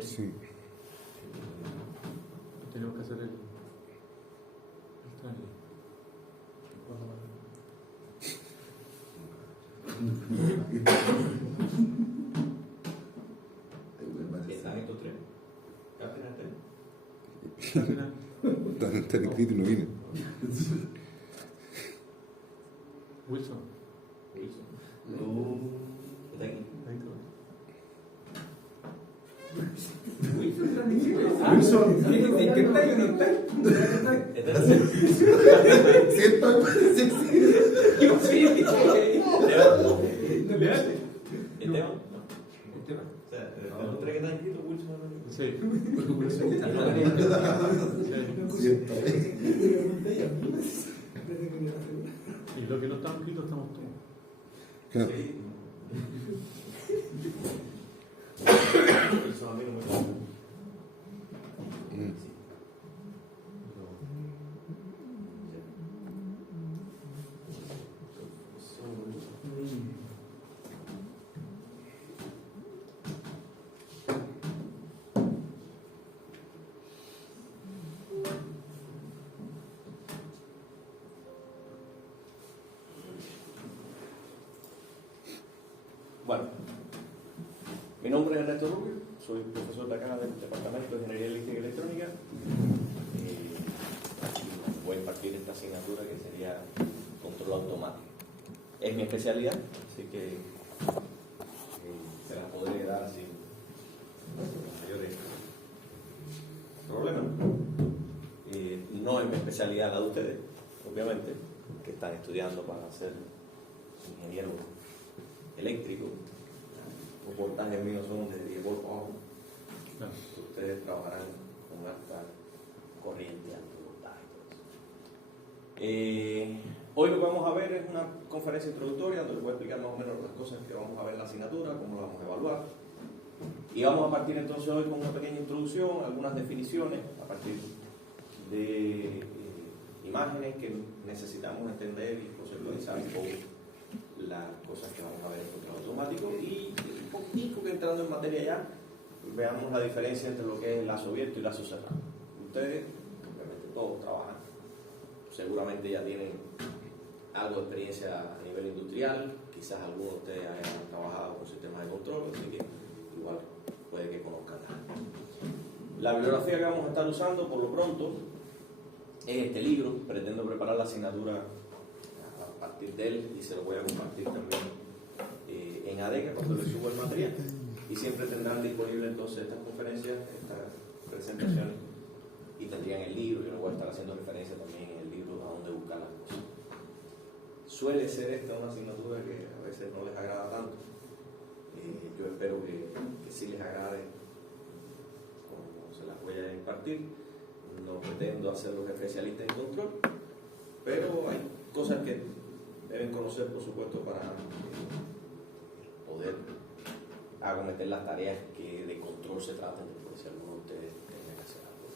Sí. Tenemos que hacer el trámite. ¿Están estos tres? ¿Cátedra tres? Tan escrito y no viene. Wilson. Wilson. No. ¿Está aquí? Wilson. ¿Está los tres que están escritos, Wilson. Sí. Y lo que no está escrito estamos todos. Claro. Wilson a mí no me gusta. Bueno, mi nombre es Ernesto Rubio, soy profesor de acá del Departamento de Ingeniería Eléctrica y Electrónica. Aquí voy a impartir esta asignatura que sería control automático. Es mi especialidad, así que se la podré dar sin mayores problemas. No es mi especialidad la de ustedes, obviamente, que están estudiando para ser ingenieros eléctricos. Los voltajes míos son de 10 volts abajo. Claro. Ustedes trabajarán con alta corriente, alto voltaje y todo eso. Hoy lo que vamos a ver es una conferencia introductoria donde les voy a explicar más o menos las cosas que vamos a ver en la asignatura, cómo la vamos a evaluar. Y vamos a partir entonces hoy con una pequeña introducción, algunas definiciones a partir de imágenes que necesitamos entender y conceptualizar un poco las cosas que vamos a ver en control automático, y un poquito que entrando en materia ya veamos la diferencia entre lo que es el lazo abierto y lazo cerrado. Ustedes, obviamente todos trabajan, seguramente ya tienen algo de experiencia a nivel industrial, quizás algunos de ustedes hayan trabajado con sistemas de control, así que igual puede que conozcan algo. La bibliografía que vamos a estar usando por lo pronto es este libro. Pretendo preparar la asignatura a partir de él y se lo voy a compartir también en ADECA cuando les subo el material, y siempre tendrán disponible entonces estas conferencias, estas presentaciones, y tendrían el libro. Yo les voy a estar haciendo referencia también en el libro a dónde buscar las cosas. Suele ser esta una asignatura que a veces no les agrada tanto. Yo espero que sí les agrade como se las voy a impartir. No pretendo hacerlos especialistas en control, pero hay cosas que deben conocer, por supuesto, para poder acometer las tareas que de control se tratan, por si alguno de ustedes tiene que hacer algo.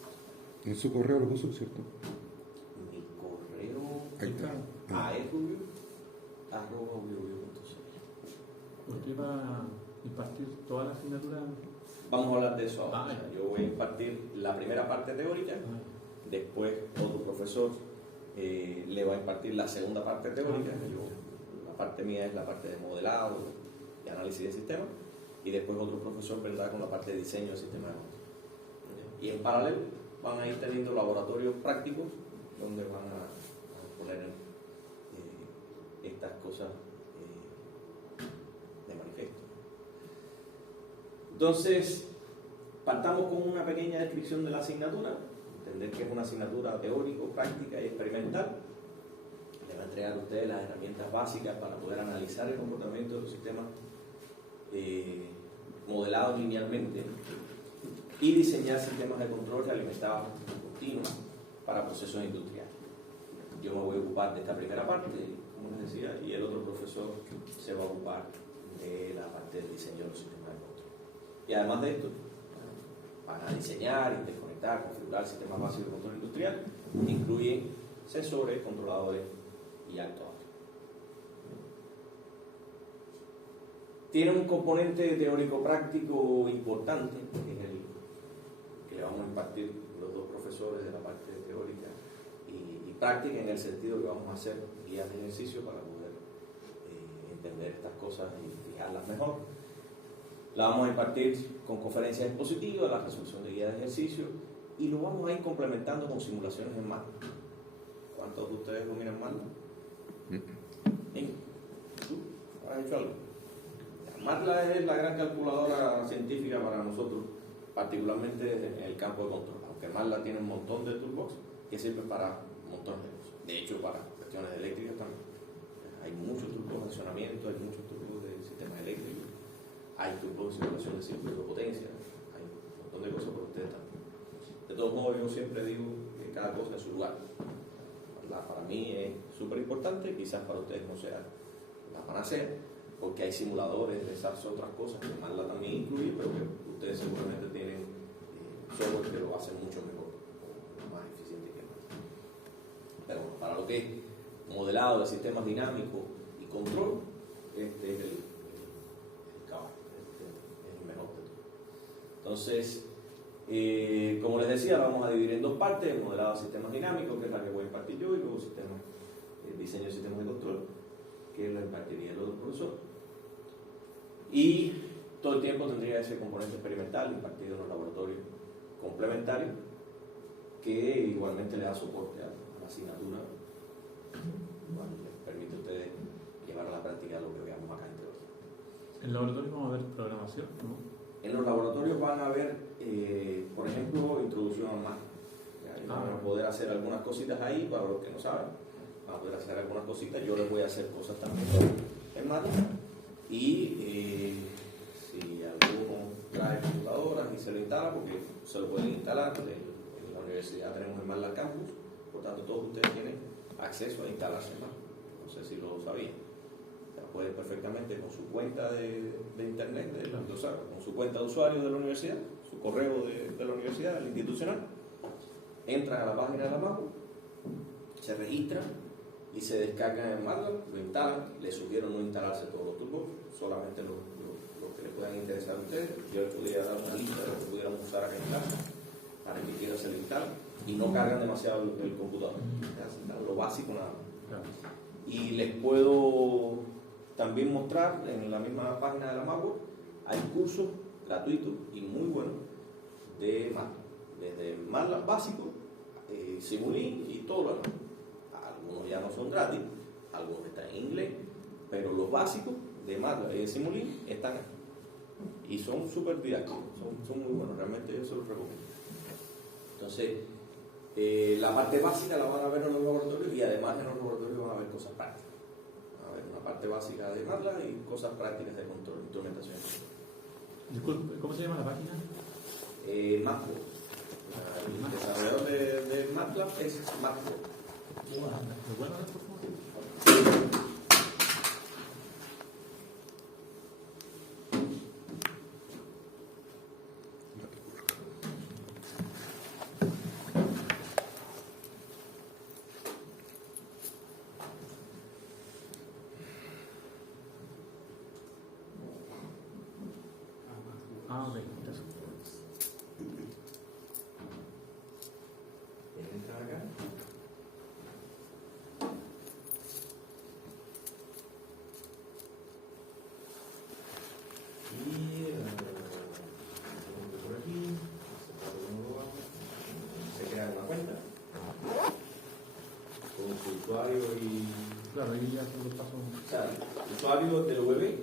En su correo lo puso, ¿cierto? Mi correo Ahí está. ¿Usted va a impartir toda la asignatura? Vamos a hablar de eso ahora. Ah, Yo voy a impartir la primera parte teórica, después otro profesor le va a impartir la segunda parte teórica. La parte mía es la parte de modelado y análisis de sistemas, y después otro profesor vendrá con la parte de diseño de sistemas de control. Y en paralelo van a ir teniendo laboratorios prácticos donde van a poner estas cosas de manifiesto. Entonces, partamos con una pequeña descripción de la asignatura, entender que es una asignatura teórico, práctica y experimental. Le va a entregar a ustedes las herramientas básicas para poder analizar el comportamiento de los sistemas modelados linealmente y diseñar sistemas de control realimentados continuos para procesos industriales. Yo me voy a ocupar de esta primera parte, como les decía, y el otro profesor se va a ocupar de la parte del diseño de los sistemas de control. Y además de esto, van a diseñar, interconectar, configurar sistemas básicos de control industrial, que incluyen sensores, controladores y actuadores. Tiene un componente teórico práctico importante, que es que vamos a impartir los dos profesores de la parte teórica y práctica, en el sentido que vamos a hacer guías de ejercicio para poder entender estas cosas y fijarlas mejor. La vamos a impartir con conferencias expositivas, la resolución de guías de ejercicio, y lo vamos a ir complementando con simulaciones en MATLAB. ¿Cuántos de ustedes dominan MATLAB? ¿Tú has hecho algo? MATLAB es la gran calculadora científica para nosotros, particularmente en el campo de control, aunque MATLAB tiene un montón de toolbox que sirven para un montón de cosas. De hecho, para cuestiones eléctricas también. Hay muchos trucos de accionamiento, hay muchos trucos de sistemas eléctricos, hay trucos de simulación de círculos de potencia, hay un montón de cosas por ustedes también. De todos modos, yo siempre digo que cada cosa en su lugar. Para mí es súper importante, quizás para ustedes no sea la panacea, porque hay simuladores de esas otras cosas que MATLAB también incluye, pero que ustedes seguramente tienen software que lo hacen mucho mejor, más eficiente que MATLAB. Pero bueno, para lo que es modelado de sistemas dinámicos y control, este es el caballo, este es el mejor de todo. Entonces, como les decía, vamos a dividir en dos partes: el modelado de sistemas dinámicos, que es la que voy a impartir yo, y luego diseño de sistemas de control, que la impartiría el otro profesor. Y todo el tiempo tendría ese componente experimental impartido en los laboratorios complementarios, que igualmente le da soporte a la asignatura, igual les permite a ustedes llevar a la práctica lo que veamos acá en teoría. En el laboratorio vamos a ver programación, ¿no? En los laboratorios van a ver, por ejemplo, introducción al MATLAB. Van a poder hacer algunas cositas ahí, para los que no saben, van a poder hacer algunas cositas. Yo les voy a hacer cosas también en MATLAB. Y si alguno trae computadoras y se lo instala, porque se lo pueden instalar, en la universidad tenemos el MATLAB Campus, por tanto todos ustedes tienen acceso a instalarse en MATLAB. No sé si lo sabían. Puede perfectamente con su cuenta de internet, con su cuenta de usuario de la universidad, su correo de la universidad, el institucional, entran a la página de la MAPU, se registran y se descargan en MATLAB, lo instalan. Les sugiero no instalarse todos los toolbox, solamente los que les puedan interesar a ustedes. Yo les podría dar una lista de lo que pudiéramos usar acá en clase para que quieran se lo instalen y no cargan demasiado el computador, lo básico nada más. Y les puedo también mostrar en la misma página de la MAPU, hay cursos gratuitos y muy buenos de MATLAB, desde MATLAB básico, Simulink y todo lo demás. Algunos ya no son gratis, algunos están en inglés, pero los básicos de MATLAB y de Simulink están ahí y son súper didácticos, son muy buenos, realmente yo se los recomiendo. Entonces, la parte básica la van a ver en los laboratorios, y además en los laboratorios van a ver cosas prácticas. Una parte básica de MATLAB y cosas prácticas de control, instrumentación. Disculpe, ¿cómo se llama la página? MATLAB. El desarrollador de MATLAB es MATLAB. ¿Me pueden dar, por favor? Ok, gracias. Entra acá. Y por aquí se crea una cuenta con su usuario y Claro, ahí ya son los pasos. o sea, el usuario del web,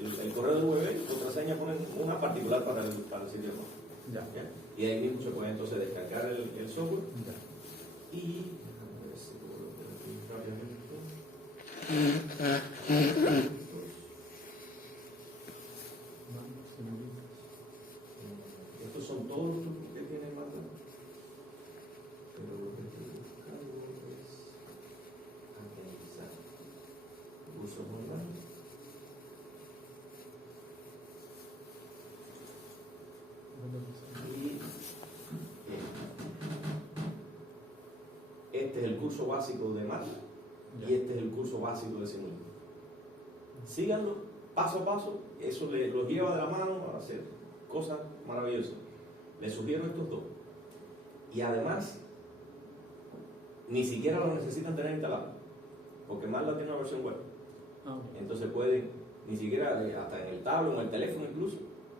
el correo del web, contraseña ponen una particular para el sitio web. Ya. ¿Ya? Y ahí mismo se puede entonces descargar el software Ya. y a ver si puedo ver aquí rápidamente. Estos son todos los trucos que tiene MATLAB, pero lo que estoy buscando es analizar cursos online. Y este es el curso básico de MATLAB y este es el curso básico de Simulink. Síganlo paso a paso, eso los lleva de la mano a hacer cosas maravillosas. Les sugiero estos dos. y además ni siquiera lo necesitan tener instalado, porque MATLAB tiene una versión web. Entonces pueden, ni siquiera hasta en el tablet o en el teléfono incluso,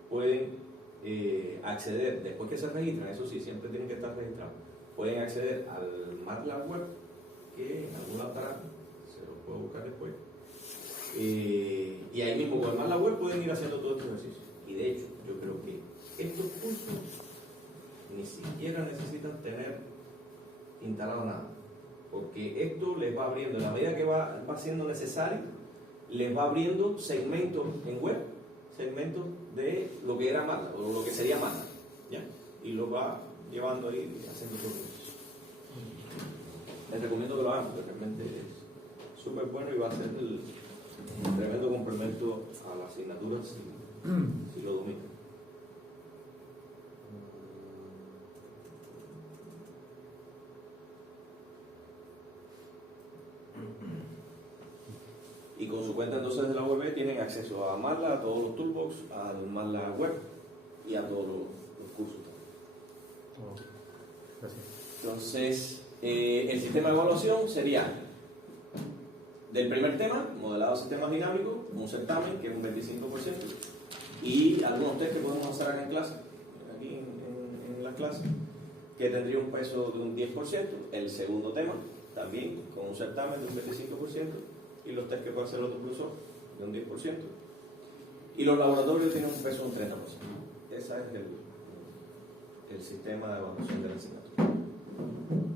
pueden acceder, después que se registran, eso sí, siempre tienen que estar registrados, pueden acceder al MATLAB web, que en algún lado estará, se lo puedo buscar después, y ahí mismo con el MATLAB web pueden ir haciendo todos estos ejercicios. Y de hecho, yo creo que estos cursos ni siquiera necesitan tener instalado nada, porque esto les va abriendo, en la medida que va siendo necesario, les va abriendo segmentos en web, segmentos de lo que era MATLAB, o lo que sería MATLAB, ¿ya? Y lo va llevando ahí, haciendo todo eso. Les recomiendo que lo hagan, porque realmente es súper bueno y va a ser un tremendo complemento a la asignatura si lo dominan. Y con su cuenta entonces de la web tienen acceso a MATLAB, a todos los toolbox, al MATLAB web y a todos los cursos. Gracias. Entonces, el sistema de evaluación sería del primer tema, modelado de sistemas dinámicos, un certamen que es un 25%, y algunos test que podemos hacer acá en clase, aquí en las clases, que tendría un peso de un 10%, el segundo tema también con un certamen de un 25%, y los test que puede hacer el otro profesor de un 10%, y los laboratorios tienen un peso de un 30%. Ese es el sistema de evaluación de la asignatura.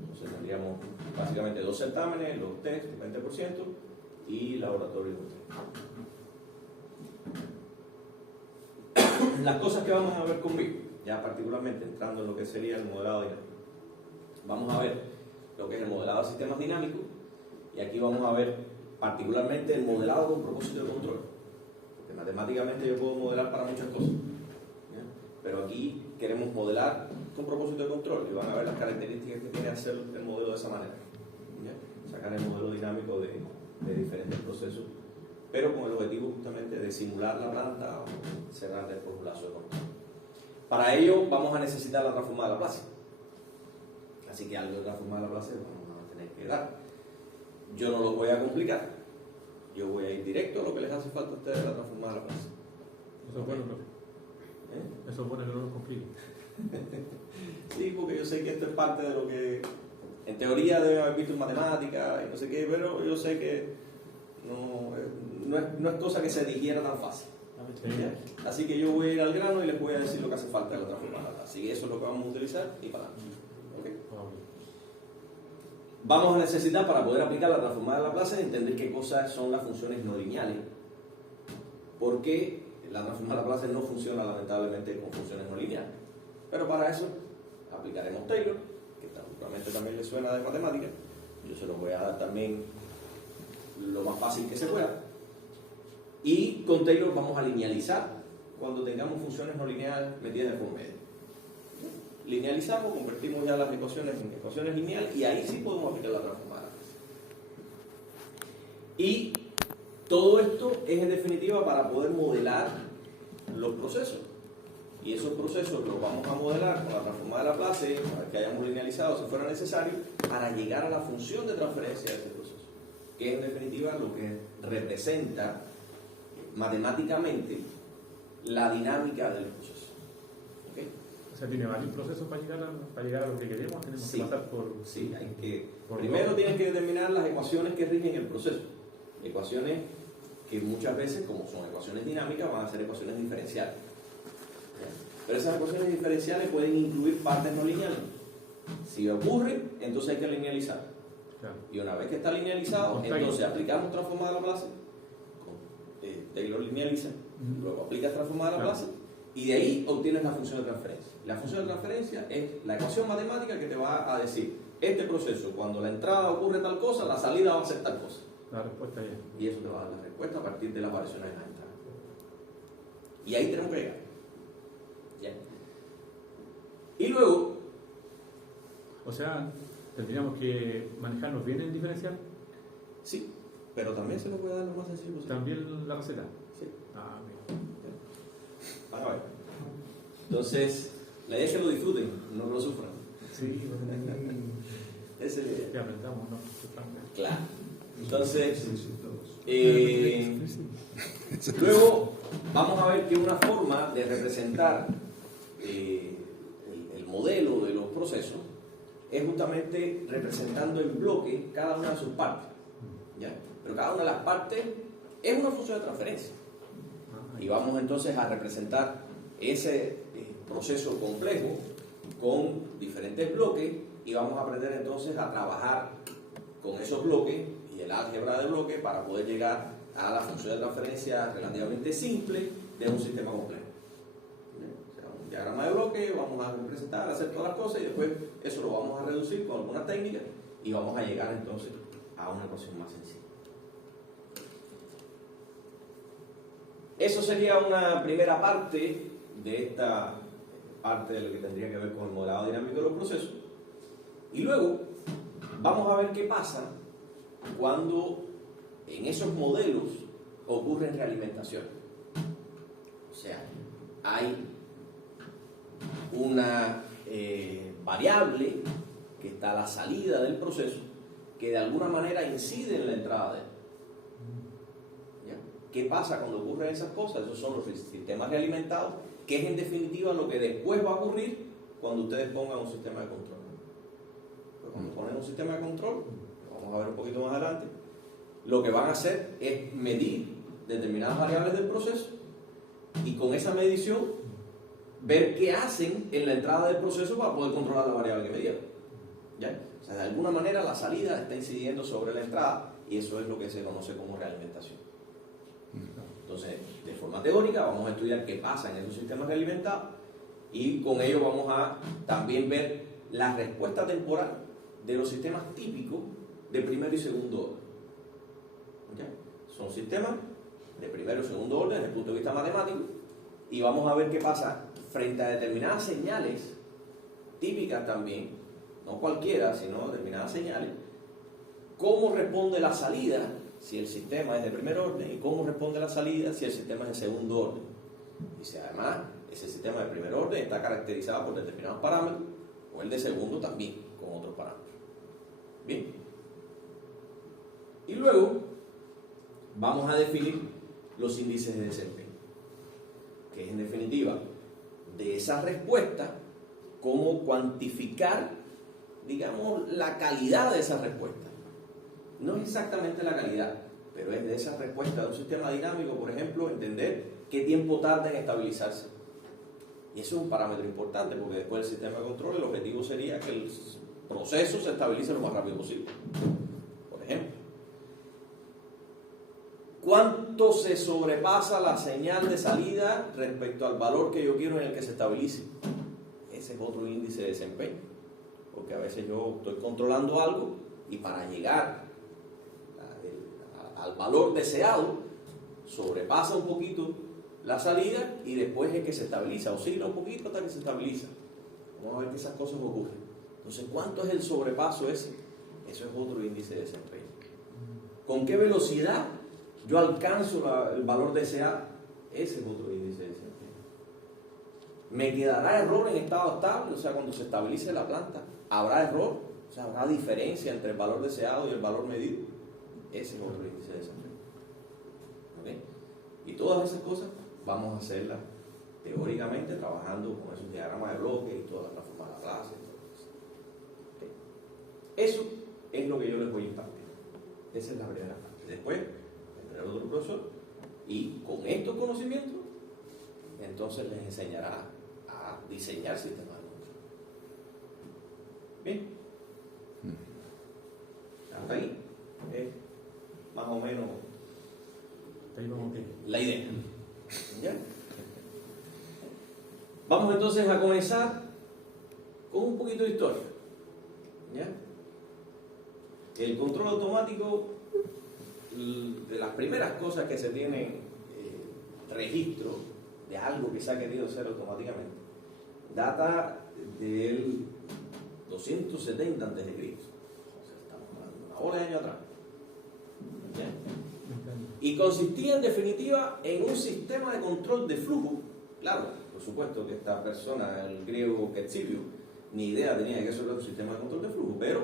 Entonces tendríamos básicamente dos certámenes, los test 20% y laboratorios de 30%. Las cosas que vamos a ver conmigo, ya particularmente entrando en lo que sería el modelado dinámico, vamos a ver lo que es el modelado de sistemas dinámicos, y aquí vamos a ver particularmente el modelado con propósito de control, porque matemáticamente yo puedo modelar para muchas cosas, ¿ya? Pero aquí queremos modelar con propósito de control y van a ver las características que tiene hacer el modelo de esa manera, ¿ya? Sacar el modelo dinámico de diferentes procesos, pero con el objetivo justamente de simular la planta o cerrar después un lazo de control. Para ello vamos a necesitar la transformada de Laplace, así que algo de transformada de Laplace vamos a tener que dar. Yo no lo voy a complicar, yo voy a ir directo a lo que les hace falta a ustedes de la transformada de Laplace. Eso es bueno, profe. Eso es bueno que no lo compliquen. Sí, porque yo sé que esto es parte de lo que en teoría deben haber visto en matemáticas y no sé qué, pero yo sé que no es cosa que se digiera tan fácil. ¿Ya? Así que yo voy a ir al grano y les voy a decir lo que hace falta de la transformada. Así que eso es lo que vamos a utilizar y para adelante. ¿Okay? Vamos a necesitar, para poder aplicar la transformada de Laplace, entender qué cosas son las funciones no lineales, porque la transformada de Laplace no funciona lamentablemente con funciones no lineales. Pero para eso aplicaremos Taylor, que seguramente también les suena de matemática. Yo se los voy a dar también lo más fácil que se pueda. Y con Taylor vamos a linealizar cuando tengamos funciones no lineales metidas de por medio. Linealizamos, convertimos ya las ecuaciones en ecuaciones lineales y ahí sí podemos aplicar la transformada. Y todo esto es en definitiva para poder modelar los procesos. Y esos procesos los vamos a modelar con la transformada de Laplace, para que hayamos linealizado si fuera necesario, para llegar a la función de transferencia de ese proceso, que es en definitiva lo que representa matemáticamente la dinámica del proceso. ¿Okay? O sea, tiene varios procesos para llegar a lo que queremos. Tenemos que pasar por... Sí, primero tienes que determinar las ecuaciones que rigen el proceso. Ecuaciones que muchas veces, como son ecuaciones dinámicas, van a ser ecuaciones diferenciales. Pero esas ecuaciones diferenciales pueden incluir partes no lineales. Si ocurre, entonces hay que linealizar. Claro. Y una vez que está linealizado, entonces aplicamos transformada de Laplace, Taylor linealiza, luego aplicas transformada de Laplace, y de ahí obtienes la función de transferencia. La función de transferencia es la ecuación matemática que te va a decir, este proceso, cuando la entrada ocurre tal cosa, la salida va a ser tal cosa. La respuesta ya. Y eso te va a dar la respuesta a partir de las variaciones en la entrada. Y ahí tenemos que llegar. ¿Ya? Y luego... O sea, tendríamos que manejarnos bien en diferencial. Sí, pero también se nos puede dar lo más sencillo posible. También la receta. Sí. Ah, mira. Entonces, la idea es que lo disfruten, no que lo sufran. Sí, Esa es la idea. que aprendamos, ¿no? Claro. Entonces, luego vamos a ver que una forma de representar el modelo de los procesos es justamente representando en bloque cada una de sus partes, ¿ya? Pero cada una de las partes es una función de transferencia. Y vamos entonces a representar ese proceso complejo con diferentes bloques y vamos a aprender entonces a trabajar con esos bloques y el álgebra de bloques para poder llegar a la función de transferencia relativamente simple de un sistema complejo. O sea, un diagrama de bloques, vamos a representar, hacer todas las cosas y después eso lo vamos a reducir con alguna técnica y vamos a llegar entonces a una ecuación más sencilla. Eso sería una primera parte de esta parte de lo que tendría que ver con el modelado dinámico de los procesos. Y luego vamos a ver qué pasa cuando en esos modelos ocurren realimentaciones. O sea, hay una variable que está a la salida del proceso que de alguna manera incide en la entrada de él. ¿Ya? ¿Qué pasa cuando ocurren esas cosas? Esos son los sistemas realimentados, que es en definitiva lo que después va a ocurrir cuando ustedes pongan un sistema de control. Pero cuando ponen un sistema de control, lo vamos a ver un poquito más adelante, lo que van a hacer es medir determinadas variables del proceso y con esa medición ver qué hacen en la entrada del proceso para poder controlar la variable que medieron. ¿Ya? O sea, de alguna manera la salida está incidiendo sobre la entrada y eso es lo que se conoce como realimentación. Entonces, de forma teórica vamos a estudiar qué pasa en esos sistemas realimentados y con ello vamos a también ver la respuesta temporal de los sistemas típicos de primero y segundo orden. ¿Ya? Son sistemas de primero y segundo orden desde el punto de vista matemático y vamos a ver qué pasa frente a determinadas señales típicas también, no cualquiera, sino determinadas señales, cómo responde la salida si el sistema es de primer orden y cómo responde la salida si el sistema es de segundo orden. Y si además ese sistema de primer orden está caracterizado por determinados parámetros o el de segundo también con otros parámetros. Bien. Y luego vamos a definir los índices de desempeño, que es en definitiva de esa respuesta, cómo cuantificar, digamos, la calidad de esa respuesta. No es exactamente la calidad, pero es de esa respuesta de un sistema dinámico, por ejemplo, entender qué tiempo tarda en estabilizarse. Y eso es un parámetro importante, porque después del sistema de control el objetivo sería que el proceso se estabilice lo más rápido posible. Por ejemplo, ¿cuánto se sobrepasa la señal de salida respecto al valor que yo quiero en el que se estabilice? Ese es otro índice de desempeño, porque a veces yo estoy controlando algo y para llegar al valor deseado sobrepasa un poquito la salida y después es que se estabiliza, oscila un poquito hasta que se estabiliza. Vamos a ver que esas cosas ocurren. Entonces, ¿cuánto es el sobrepaso ese? Eso es otro índice de desempeño. ¿Con qué velocidad yo alcanzo el valor deseado? Ese es otro índice de desempeño. ¿Me quedará error en estado estable? O sea, cuando se estabilice la planta, ¿habrá error? O sea, ¿habrá diferencia entre el valor deseado y el valor medido? Ese es otro índice de desempeño. ¿Okay? Y todas esas cosas vamos a hacerlas teóricamente trabajando con esos diagramas de bloques y todas las transformas de Laplace. ¿Okay? Eso es lo que yo les voy a impartir. Esa es la primera parte. Después vendrá otro profesor y con estos conocimientos entonces les enseñará a diseñar sistemas de control. Bien. Hasta ahí es más o menos la idea. ¿Ya? Vamos entonces a comenzar con un poquito de historia. ¿Ya? El control automático, de las primeras cosas que se tienen registro de algo que se ha querido hacer automáticamente, data del 270 a.C. O sea, estamos hablando de una bola de años atrás. ¿Ya? Y consistía en definitiva en un sistema de control de flujo. Claro, por supuesto que esta persona, el griego Quetzilio, ni idea tenía de que eso era un sistema de control de flujo, pero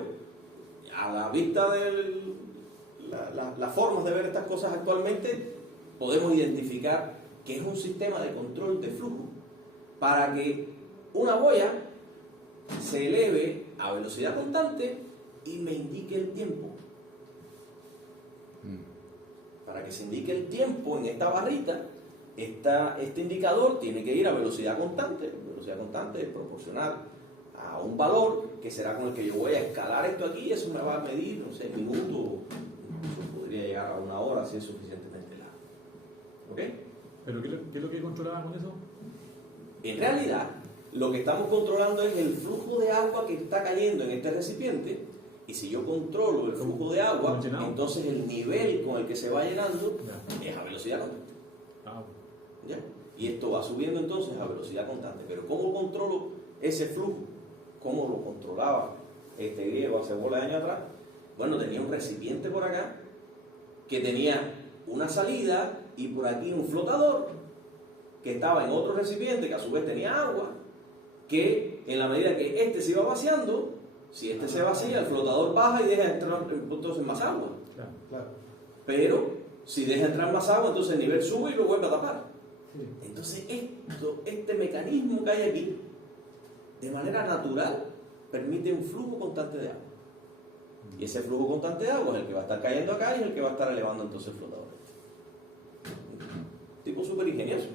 a la vista de las formas de ver estas cosas actualmente, podemos identificar que es un sistema de control de flujo para que una boya se eleve a velocidad constante y me indique el tiempo. Para que se indique el tiempo en esta barrita, este indicador tiene que ir a velocidad constante. Velocidad constante es proporcional a un valor que será con el que yo voy a escalar esto aquí, y eso me va a medir, no sé, minutos, incluso podría llegar a 1 hora si es suficientemente largo. ¿Ok? ¿Pero qué es lo que controlaba con eso? En realidad, lo que estamos controlando es el flujo de agua que está cayendo en este recipiente, y si yo controlo el flujo de agua, entonces el nivel con el que se va llenando es a velocidad constante. ¿Ya? Y esto va subiendo entonces a velocidad constante. Pero ¿cómo controlo ese flujo? ¿Cómo lo controlaba este griego hace bola de años atrás? Bueno, tenía un recipiente por acá que tenía una salida y por aquí un flotador que estaba en otro recipiente que a su vez tenía agua, que en la medida que este se iba vaciando, si este se vacía, el flotador baja y deja entrar entonces más agua. Claro. Pero si deja entrar más agua, entonces el nivel sube y lo vuelve a tapar. Sí. Entonces este mecanismo que hay aquí, de manera natural, permite un flujo constante de agua. Y ese flujo constante de agua es el que va a estar cayendo acá y es el que va a estar elevando entonces el flotador. Tipo súper ingenioso.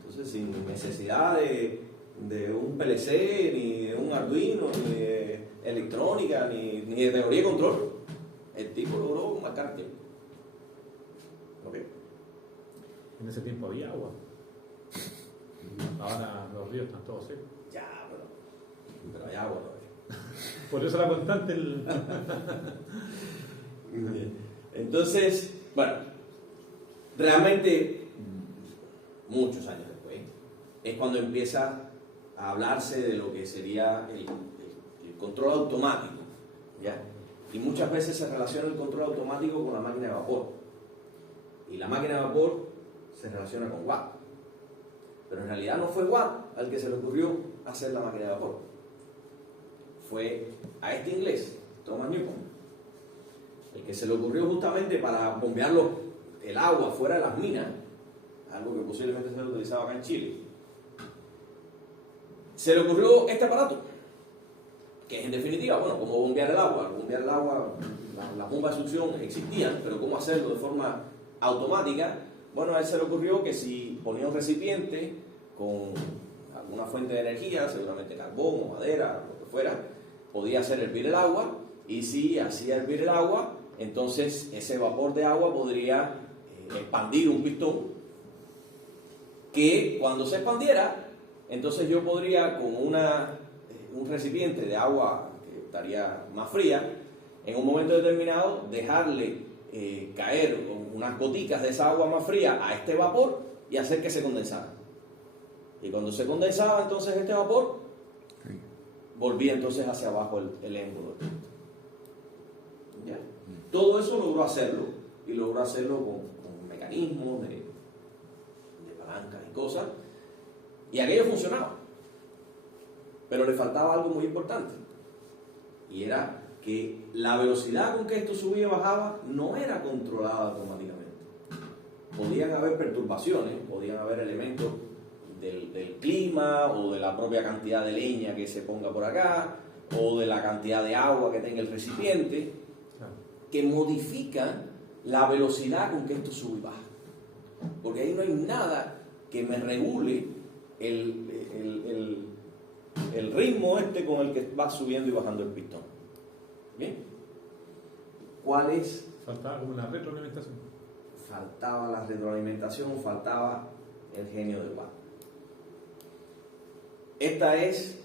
Entonces, sin necesidad de un PLC, ni de un Arduino, ni de electrónica, ni de teoría de control, el tipo logró marcar tiempo. ¿Ok? En ese tiempo había agua. Ahora los ríos están todos secos. Ya, pero hay agua todavía. Por eso la constante Entonces, bueno, realmente muchos años después es cuando empieza a hablarse de lo que sería el control automático, ¿ya? Y muchas veces se relaciona el control automático con la máquina de vapor, y la máquina de vapor se relaciona con Watt, pero en realidad no fue Watt al que se le ocurrió hacer la máquina de vapor, fue a este inglés, Thomas Newcomen, el que se le ocurrió justamente para bombear el agua fuera de las minas, algo que posiblemente se utilizaba acá en Chile. Se le ocurrió este aparato, que es en definitiva, bueno, cómo bombear el agua. Bombear el agua, las bombas de succión existían, pero cómo hacerlo de forma automática. Bueno, a él se le ocurrió que si ponía un recipiente con alguna fuente de energía, seguramente carbón o madera, lo que fuera, podía hacer hervir el agua, y si hacía hervir el agua, entonces ese vapor de agua podría expandir un pistón, que cuando se expandiera, entonces yo podría, con un recipiente de agua que estaría más fría, en un momento determinado dejarle caer unas goticas de esa agua más fría a este vapor y hacer que se condensara. Y cuando se condensaba entonces este vapor, volvía entonces hacia abajo el émbolo. ¿Ya? Todo eso logró hacerlo, y logró hacerlo con mecanismos de palancas y cosas, y aquello funcionaba. Pero le faltaba algo muy importante, y era que la velocidad con que esto subía y bajaba no era controlada automáticamente. Podían haber perturbaciones, podían haber elementos del clima, o de la propia cantidad de leña que se ponga por acá, o de la cantidad de agua que tenga el recipiente, que modifican la velocidad con que esto sube y baja. Porque ahí no hay nada que me regule el ritmo con el que va subiendo y bajando el pistón. ¿Bien? ¿Cuál es? Faltaba como una retroalimentación. Faltaba la retroalimentación, faltaba el genio de Watt. Esta es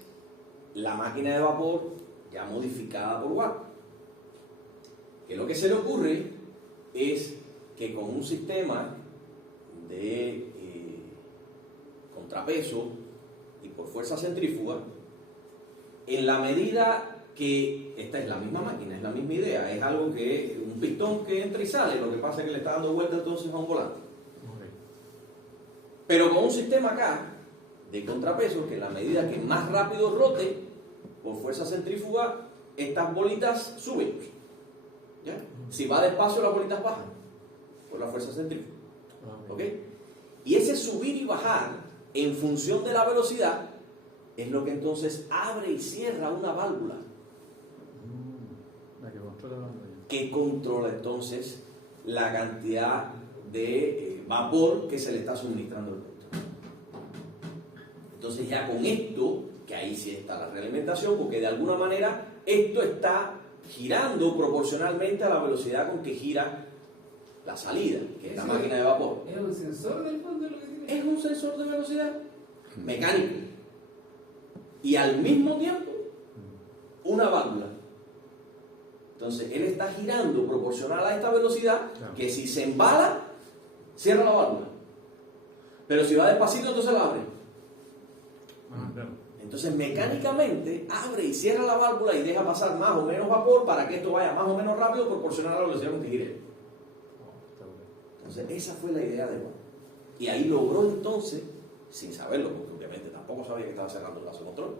la máquina de vapor ya modificada por Watt. Que lo que se le ocurre es que con un sistema de contrapeso y por fuerza centrífuga, en la medida que esta es la misma máquina, es la misma idea, es algo que un pistón que entra y sale, lo que pasa es que le está dando vuelta entonces a un volante. Okay. Pero con un sistema acá de contrapeso, que en la medida que más rápido rote, por fuerza centrífuga, estas bolitas suben. ¿Ya? Si va despacio, las bolitas bajan por la fuerza centrífuga. ¿Ok? Y ese subir y bajar en función de la velocidad es lo que entonces abre y cierra una válvula La que controla la válvula. que controla entonces la cantidad de vapor que se le está suministrando al motor. Entonces ya con esto, que ahí sí está la realimentación, porque de alguna manera esto está girando proporcionalmente a la velocidad con que gira la salida, que es la máquina de vapor. ¿Es un sensor del fondo lo que tiene? Es un sensor de velocidad mecánico y al mismo tiempo una válvula. Entonces él está girando proporcional a esta velocidad, Claro. que si se embala, cierra la válvula, pero si va despacito, entonces la abre. Claro. Entonces mecánicamente abre y cierra la válvula y deja pasar más o menos vapor para que esto vaya más o menos rápido proporcional a la velocidad con que gire. Está bueno. Entonces esa fue la idea de Watt. Y ahí logró entonces, sin saberlo, porque obviamente tampoco sabía que estaba cerrando el lazo de control,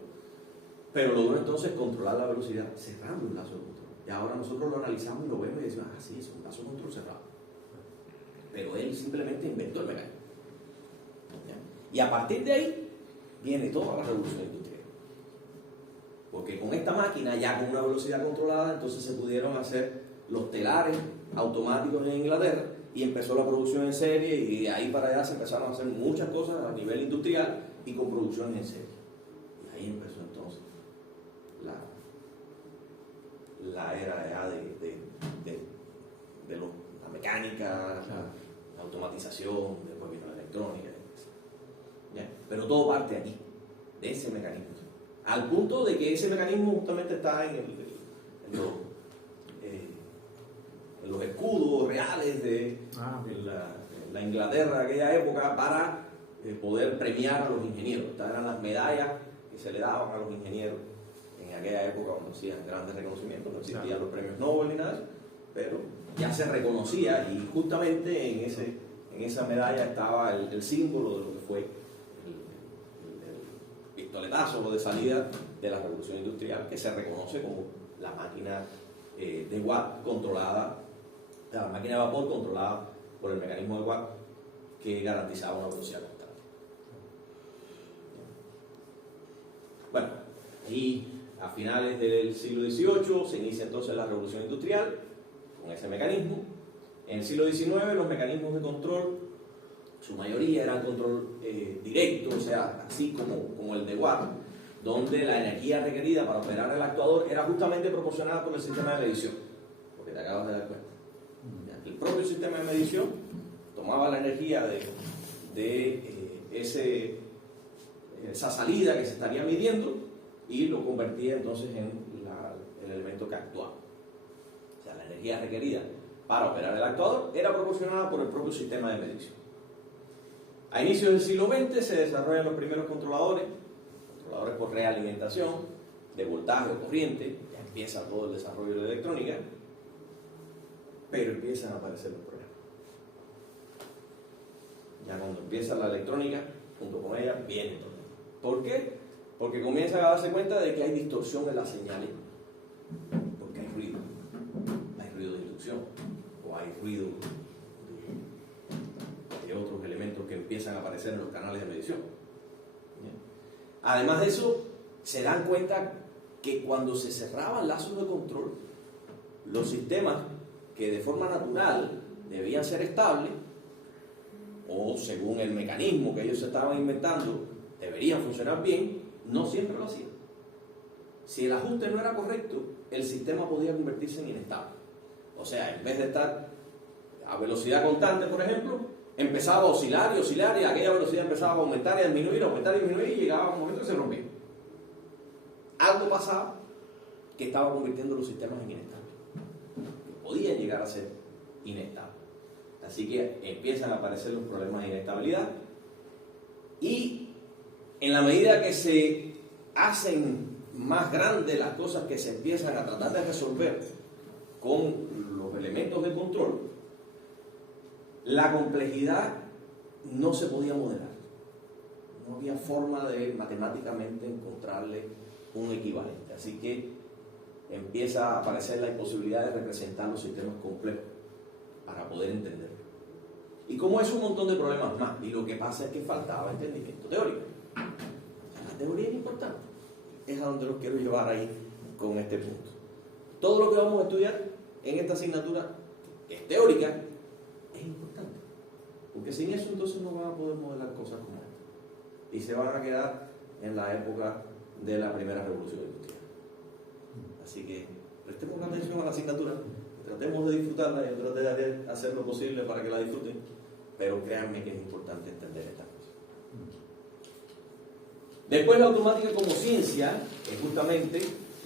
pero logró entonces controlar la velocidad cerrando el lazo de control. Y ahora nosotros lo analizamos y lo vemos y decimos, ah, sí, es un lazo de control cerrado. Pero él simplemente inventó el mecanismo. ¿Ya? Y a partir de ahí viene toda la revolución industrial. Porque con esta máquina, ya con una velocidad controlada, entonces se pudieron hacer los telares automáticos en Inglaterra y empezó la producción en serie, y de ahí para allá se empezaron a hacer muchas cosas a nivel industrial y con producciones en serie. Y ahí empezó entonces la era ya de la mecánica, la automatización, después vino la electrónica. ¿Ya? Pero todo parte aquí, de ese mecanismo. Al punto de que ese mecanismo justamente está en los escudos reales de la Inglaterra de aquella época para poder premiar a los ingenieros. Estas eran las medallas que se le daban a los ingenieros en aquella época cuando hacían grandes reconocimientos. No existían los premios Nobel ni nada de eso, pero ya se reconocía, y justamente en esa medalla estaba el símbolo de lo que fue el pistoletazo de salida de la revolución industrial, que se reconoce como la máquina de Watt controlada, la máquina de vapor controlada por el mecanismo de Watt, que garantizaba una velocidad constante. Bueno, y a finales del siglo XVIII se inicia entonces la revolución industrial con ese mecanismo. En el siglo XIX los mecanismos de control, su mayoría eran control directo, o sea, así como el de Watt, donde la energía requerida para operar el actuador era justamente proporcionada por el sistema de medición, porque te acabas de dar cuenta. El propio sistema de medición tomaba la energía de esa salida que se estaría midiendo y lo convertía entonces en el elemento que actuaba. O sea, la energía requerida para operar el actuador era proporcionada por el propio sistema de medición. A inicios del siglo XX se desarrollan los primeros controladores por realimentación, de voltaje o corriente. Ya empieza todo el desarrollo de la electrónica, pero empiezan a aparecer los problemas. Ya cuando empieza la electrónica, junto con ella viene todo. ¿Por qué? Porque comienzan a darse cuenta de que hay distorsión en las señales, porque hay ruido de inducción, o hay ruido de otros elementos que empiezan a aparecer en los canales de medición. ¿Bien? Además de eso, se dan cuenta que cuando se cerraban lazos de control, los sistemas que de forma natural debían ser estables, o según el mecanismo que ellos estaban inventando, deberían funcionar bien, no siempre lo hacían. Si el ajuste no era correcto, el sistema podía convertirse en inestable. O sea, en vez de estar a velocidad constante, por ejemplo, empezaba a oscilar, y aquella velocidad empezaba a aumentar y a disminuir, y llegaba a un momento que se rompía. Algo pasaba que estaba convirtiendo los sistemas en inestables, que podían llegar a ser inestables. Así que empiezan a aparecer los problemas de inestabilidad, y en la medida que se hacen más grandes las cosas que se empiezan a tratar de resolver con los elementos de control, la complejidad no se podía modelar. No había forma de matemáticamente encontrarle un equivalente. Así que empieza a aparecer la imposibilidad de representar los sistemas complejos para poder entenderlo. Y como es un montón de problemas más, y lo que pasa es que faltaba entendimiento teórico. La teoría es importante, es a donde los quiero llevar ahí con este punto. Todo lo que vamos a estudiar en esta asignatura, que es teórica, es importante, porque sin eso entonces no van a poder modelar cosas como esta, y se van a quedar en la época de la primera revolución industrial. Así que prestemos atención a la asignatura, tratemos de disfrutarla y tratar de hacer lo posible para que la disfruten, pero créanme que es importante entender estas cosas. Después la automática como ciencia es justamente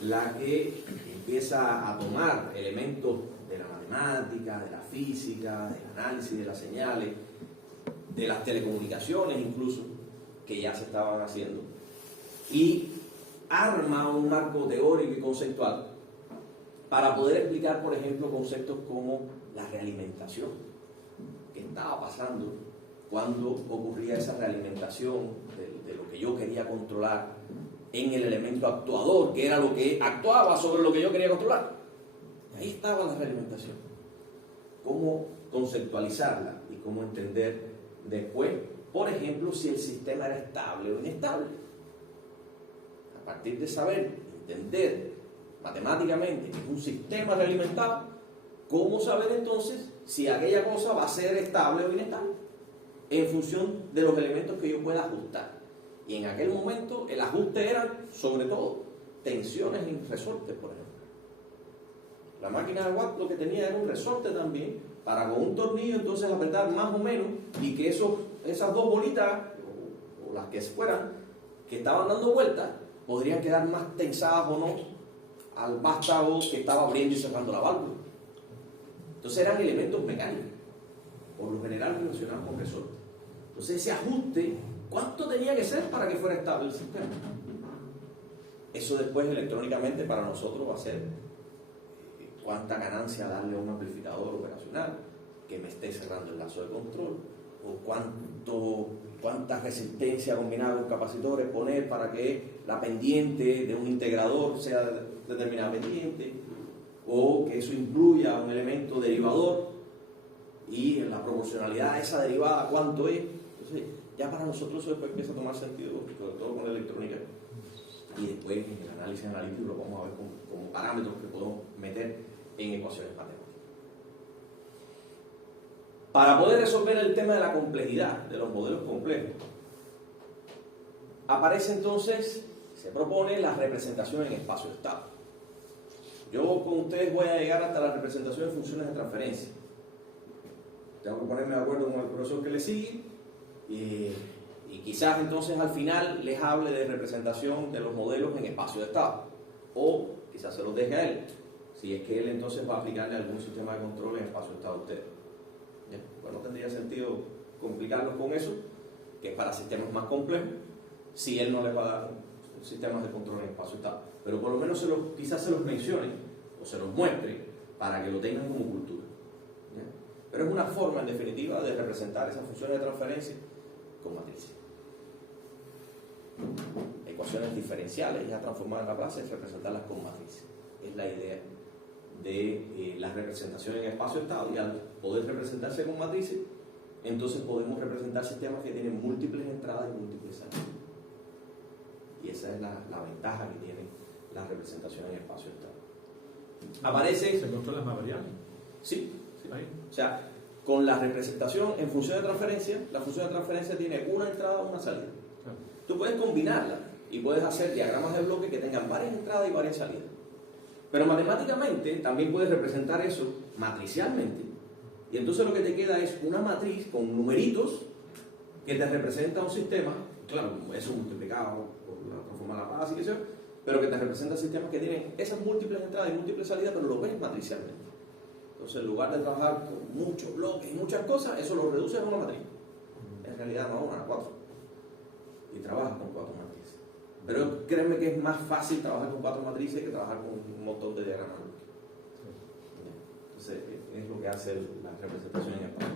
la que empieza a tomar elementos de la matemática, de la física, del análisis de las señales, de las telecomunicaciones incluso, que ya se estaban haciendo, y arma un marco teórico y conceptual para poder explicar, por ejemplo, conceptos como la realimentación, que estaba pasando cuando ocurría esa realimentación de lo que yo quería controlar en el elemento actuador, que era lo que actuaba sobre lo que yo quería controlar. Ahí estaba la realimentación. Cómo conceptualizarla y cómo entender después, por ejemplo, si el sistema era estable o inestable. A partir de saber, entender matemáticamente que es un sistema realimentado, ¿cómo saber entonces si aquella cosa va a ser estable o inestable? En función de los elementos que yo pueda ajustar. Y en aquel momento el ajuste era, sobre todo, tensiones en resortes, por ejemplo. La máquina de Watt lo que tenía era un resorte también, para con un tornillo entonces apretar más o menos, y que esas dos bolitas, o las que fueran, que estaban dando vueltas, podrían quedar más tensadas o no al vástago que estaba abriendo y cerrando la válvula. Entonces eran elementos mecánicos, por lo general relacionados con resortes. Entonces ese ajuste, ¿cuánto tenía que ser para que fuera estable el sistema? Eso después electrónicamente para nosotros va a ser cuánta ganancia darle a un amplificador operacional que me esté cerrando el lazo de control, o cuánta resistencia combinada con capacitores poner para que la pendiente de un integrador sea de determinada pendiente, o que eso incluya un elemento derivador y en la proporcionalidad de esa derivada cuánto es. Entonces ya para nosotros eso después empieza a tomar sentido, sobre todo con la electrónica, y después en el análisis analítico lo vamos a ver como parámetros que podemos meter en ecuaciones matemáticas. Para poder resolver el tema de la complejidad de los modelos complejos, aparece entonces, se propone la representación en espacio-estado. Yo con ustedes voy a llegar hasta la representación de funciones de transferencia. Tengo que ponerme de acuerdo con el profesor que le sigue, y quizás entonces al final les hable de representación de los modelos en espacio-estado, o quizás se los deje a él, si es que él entonces va a aplicarle algún sistema de control en espacio-estado a ustedes. Pues no tendría sentido complicarlos con eso, que es para sistemas más complejos, si él no les va a dar sistemas de control en espacio-estado. Pero por lo menos quizás se los mencione o se los muestre para que lo tengan como cultura. ¿Ya? Pero es una forma, en definitiva, de representar esas funciones de transferencia con matrices. Ecuaciones diferenciales ya transformadas en la base es representarlas con matrices. Es la idea de la representación en espacio-estado, y al poder representarse con matrices, entonces podemos representar sistemas que tienen múltiples entradas y múltiples salidas. Y esa es la ventaja que tiene la representación en espacio-estado. Aparece... ¿Se controlan más variables? Sí. Ahí. O sea, con la representación en función de transferencia, la función de transferencia tiene una entrada o una salida. Claro. Tú puedes combinarla y puedes hacer diagramas de bloque que tengan varias entradas y varias salidas. Pero matemáticamente también puedes representar eso matricialmente. Y entonces lo que te queda es una matriz con numeritos que te representa un sistema, claro, eso multiplicado por la transformada a la base, pero que te representa sistemas que tienen esas múltiples entradas y múltiples salidas, pero lo ves matricialmente. Entonces, en lugar de trabajar con muchos bloques y muchas cosas, eso lo reduces a una matriz. En realidad no a una, a 4. Y trabajas con 4 matrices. Pero créeme que es más fácil trabajar con 4 matrices que trabajar con un montón de diagramas. Entonces, es lo que hace la representación en espacio.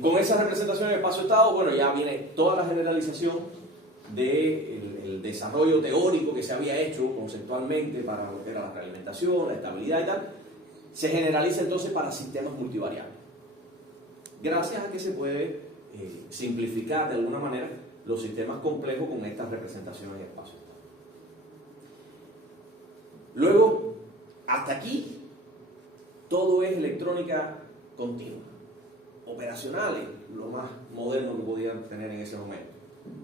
Con esa representación en espacio-estado, bueno, ya viene toda la generalización del desarrollo teórico que se había hecho conceptualmente para lo que era la realimentación, la estabilidad y tal, se generaliza entonces para sistemas multivariables. Gracias a que se puede simplificar de alguna manera los sistemas complejos con estas representaciones en espacio. Luego, hasta aquí, todo es electrónica continua. Operacionales, lo más moderno que podían tener en ese momento.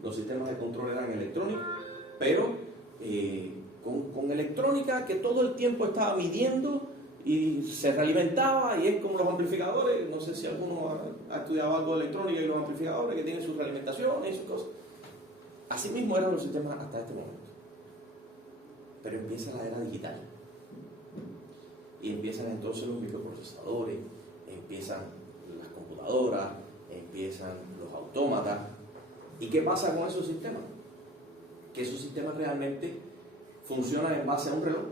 Los sistemas de control eran electrónicos, pero con electrónica que todo el tiempo estaba midiendo y se realimentaba, y es como los amplificadores. No sé si alguno ha estudiado algo de electrónica y los amplificadores que tienen sus realimentaciones y sus cosas. Así mismo eran los sistemas hasta este momento. Pero empieza la era digital. Y empiezan entonces los microprocesadores, empiezan las computadoras, empiezan los autómatas. ¿Y qué pasa con esos sistemas? Que esos sistemas realmente funcionan en base a un reloj.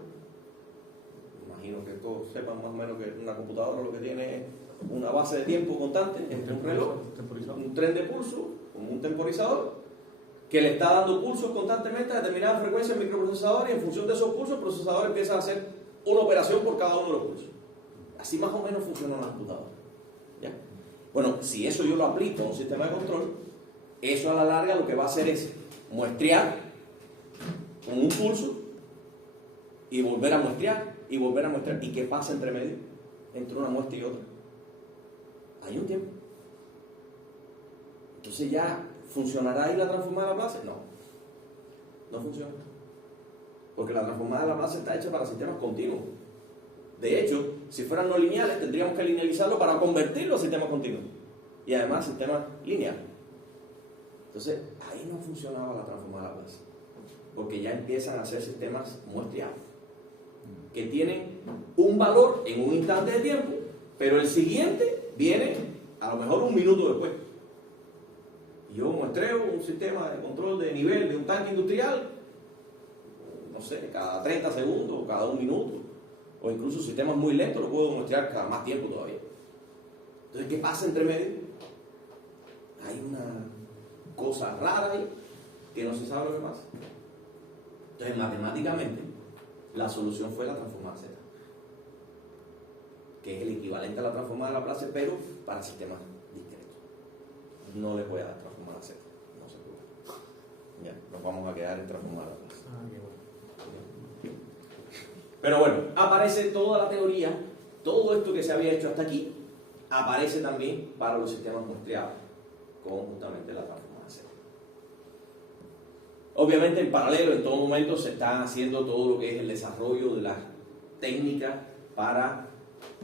Imagino que todos sepan más o menos que una computadora lo que tiene es una base de tiempo constante, es un reloj, un tren de pulso, como un temporizador, que le está dando pulsos constantemente a determinada frecuencia al microprocesador, y en función de esos pulsos el procesador empieza a hacer una operación por cada uno de los pulsos. Así más o menos funciona una computadora. ¿Ya? Bueno, si eso yo lo aplico a un sistema de control, eso a la larga lo que va a hacer es muestrear con un pulso y volver a muestrear y volver a muestrear. ¿Y qué pasa entre medio? Entre una muestra y otra. Hay un tiempo. Entonces ya, ¿funcionará ahí la transformada de Laplace? No. No funciona. Porque la transformada de Laplace está hecha para sistemas continuos. De hecho, si fueran no lineales, tendríamos que linealizarlo para convertirlo a sistemas continuos. Y además sistemas lineales. Entonces, ahí no funcionaba la transformada de Laplace. Porque ya empiezan a ser sistemas muestreados, que tienen un valor en un instante de tiempo, pero el siguiente viene a lo mejor un minuto después. Y yo muestreo un sistema de control de nivel de un tanque industrial, no sé, cada 30 segundos, o cada un minuto, o incluso sistemas muy lentos lo puedo muestrear cada más tiempo todavía. Entonces, ¿qué pasa entre medio? Hay una cosa rara ahí que no se sabe lo que pasa. Entonces, matemáticamente, la solución fue la transformada Z, que es el equivalente a la transformada de Laplace, pero para sistemas discretos. No le voy a dar transformada Z, no se puede. Ya, nos vamos a quedar en transformada de Laplace. Pero bueno, aparece toda la teoría, todo esto que se había hecho hasta aquí, aparece también para los sistemas muestreados, con justamente la transformada Z. Obviamente, en paralelo, en todo momento se está haciendo todo lo que es el desarrollo de las técnicas para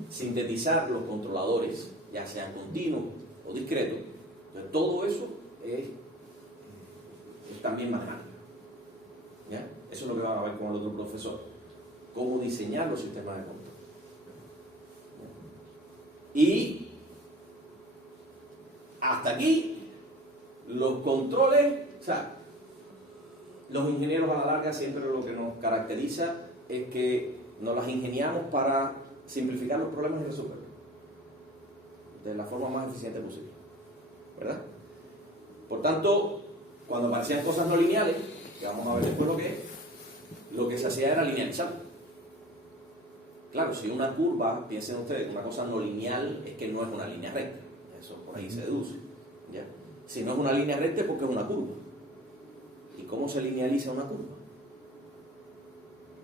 sintetizar los controladores, ya sean continuos o discretos. Entonces, todo eso es también manejable. ¿Ya? Eso es lo que vamos a ver con el otro profesor. Cómo diseñar los sistemas de control. ¿Ya? Y hasta aquí, los controles, o sea, los ingenieros a la larga siempre lo que nos caracteriza es que nos las ingeniamos para simplificar los problemas y resolverlos de la forma más eficiente posible, ¿verdad? Por tanto, cuando aparecían cosas no lineales, que vamos a ver después lo que se hacía era linealizar. Claro, si una curva, piensen ustedes, una cosa no lineal es que no es una línea recta, eso por ahí se deduce, ¿ya? Si no es una línea recta es porque es una curva. ¿Y cómo se linealiza una curva?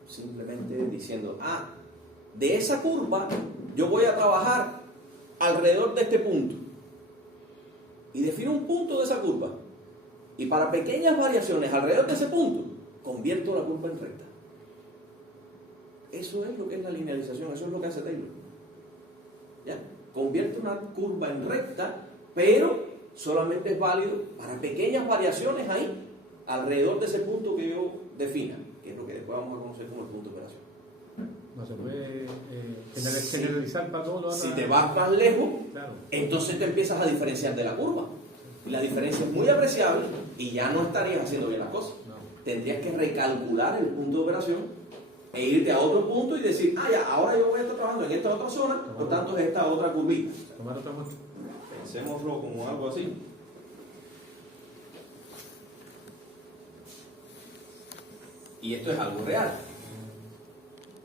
Simplemente diciendo, de esa curva yo voy a trabajar alrededor de este punto. Y defino un punto de esa curva. Y para pequeñas variaciones alrededor de ese punto, convierto la curva en recta. Eso es lo que es la linealización, eso es lo que hace Taylor. ¿Ya? Convierte una curva en recta, pero solamente es válido para pequeñas variaciones ahí, alrededor de ese punto que yo defina, que es lo que después vamos a conocer como el punto de operación. No se puede generalizar para todos los Si te vas más lejos, claro, entonces te empiezas a diferenciar de la curva. Y la diferencia es muy apreciable y ya no estarías haciendo bien las cosas. no. Tendrías que recalcular el punto de operación e irte a otro punto y decir, ya, ahora yo voy a estar trabajando en esta otra zona, por tanto es esta otra curvita. Tomar otra muestra. Pensémoslo como algo así. y esto es algo real,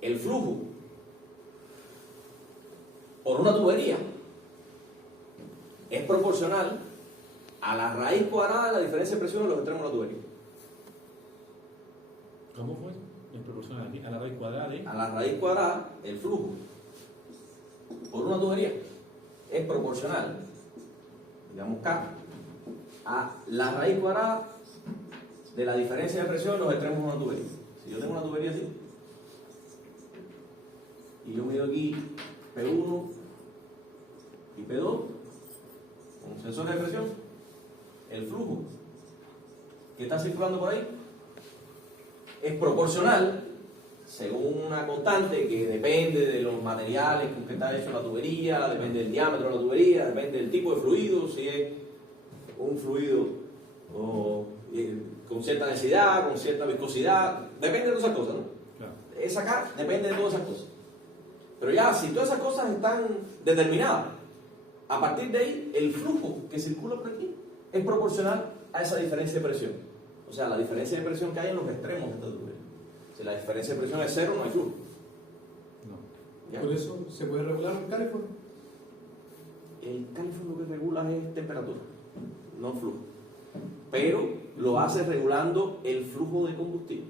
el flujo por una tubería es proporcional a la raíz cuadrada de la diferencia de presión de los extremos de la tubería. ¿Cómo fue? En proporción a la raíz cuadrada de... A la raíz cuadrada, el flujo por una tubería es proporcional, digamos K, a la raíz cuadrada de la diferencia de presión de los extremos de una tubería. Si yo tengo una tubería así, y yo mido aquí P1 y P2, con sensores de presión, el flujo que está circulando por ahí es proporcional, según una constante que depende de los materiales con que está hecho la tubería, depende del diámetro de la tubería, depende del tipo de fluido, si es un fluido con cierta densidad, con cierta viscosidad, depende de todas esas cosas, ¿no? Claro. Esa K depende de todas esas cosas. Pero ya, si todas esas cosas están determinadas, a partir de ahí, el flujo que circula por aquí es proporcional a esa diferencia de presión. O sea, la diferencia de presión que hay en los extremos de esta tubería. Si la diferencia de presión es cero, no hay flujo. No. ¿Ya? Por eso se puede regular un calefón. El calefón lo que regula es temperatura, no flujo. Pero lo hace regulando el flujo de combustible.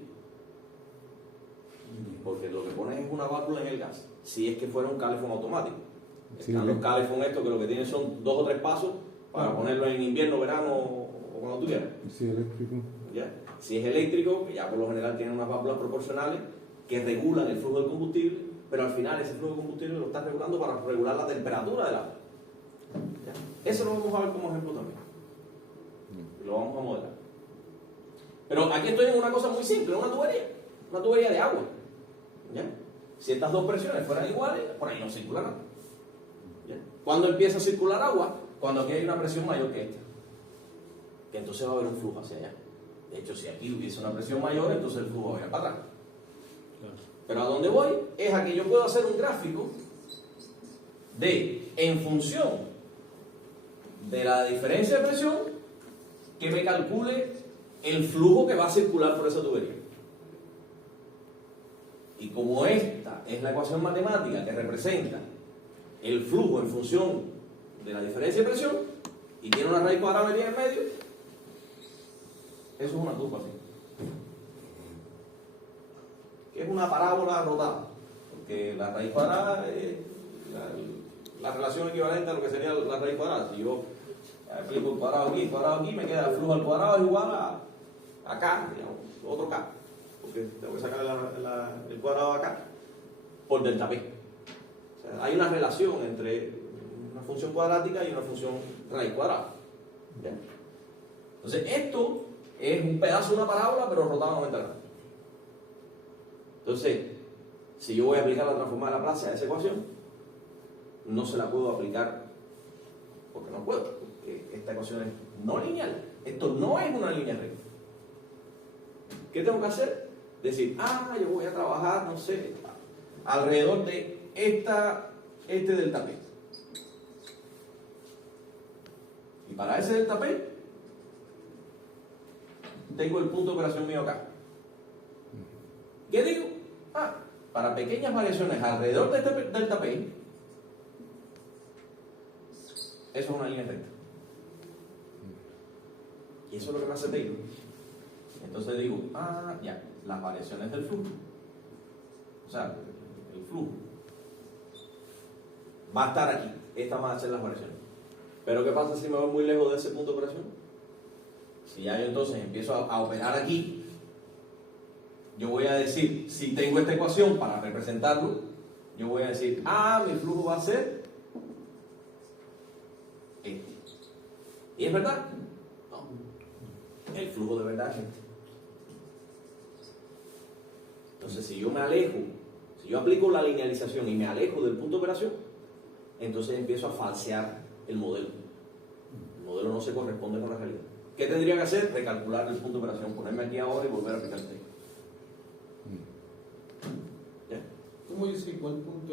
Porque lo que pones es una válvula en el gas. Si es que fuera un calefón automático. Sí, Están sí. los calefón estos que lo que tienen son 2 o 3 pasos para ponerlo en invierno, verano o cuando tú quieras. Sí, eléctrico. ¿Ya? Si es eléctrico, que ya por lo general tienen unas válvulas proporcionales que regulan el flujo de combustible, pero al final ese flujo de combustible lo estás regulando para regular la temperatura del agua. ¿Ya? Eso lo vamos a ver como ejemplo también. Y lo vamos a modelar. Pero aquí estoy en una cosa muy simple, una tubería de agua. ¿Ya? Si estas dos presiones fueran iguales, por ahí no circula nada. ¿Ya? ¿Cuándo empieza a circular agua? Cuando aquí hay una presión mayor que esta. Que entonces va a haber un flujo hacia allá. De hecho, si aquí hubiese una presión mayor, entonces el flujo va a ir para atrás. Claro. Pero a donde voy es a que yo puedo hacer un gráfico de, en función de la diferencia de presión, que me calcule el flujo que va a circular por esa tubería. Y como esta es la ecuación matemática que representa el flujo en función de la diferencia de presión y tiene una raíz cuadrada metida en medio, eso es una curva así. Que es una parábola rotada. Porque la raíz cuadrada es la relación equivalente a lo que sería la raíz cuadrada. Si yo aplico el cuadrado aquí, me queda el flujo al cuadrado es igual a K, digamos, otro K. Porque tengo que sacar el cuadrado acá por delta P. O sea, hay una relación entre una función cuadrática y una función raíz cuadrada. ¿Ya? Entonces, esto es un pedazo de una parábola, pero rotado 90 grados. Entonces, si yo voy a aplicar la transformada de Laplace a esa ecuación, no se la puedo aplicar porque no puedo, porque esta ecuación es no lineal. Esto no es una línea recta. ¿Qué tengo que hacer? Decir, yo voy a trabajar, no sé, alrededor de este delta P. Y para ese delta P, tengo el punto de operación mío acá. ¿Qué digo? Para pequeñas variaciones alrededor de este delta P, eso es una línea recta. Y eso es lo que me hace Taylor. Entonces digo, ya, las variaciones del flujo. O sea, el flujo va a estar aquí. Estas van a ser las variaciones. Pero ¿qué pasa si me voy muy lejos de ese punto de operación? Si ya yo entonces empiezo a operar aquí, yo voy a decir, si tengo esta ecuación para representarlo, yo voy a decir, mi flujo va a ser este. ¿Y es verdad? No. El flujo de verdad es este. Entonces, si yo me alejo, si yo aplico la linealización y me alejo del punto de operación, entonces empiezo a falsear el modelo. El modelo no se corresponde con la realidad. ¿Qué tendría que hacer? Recalcular el punto de operación, ponerme aquí ahora y volver a aplicar el texto. ¿Ya? ¿Cómo yo sé cuál punto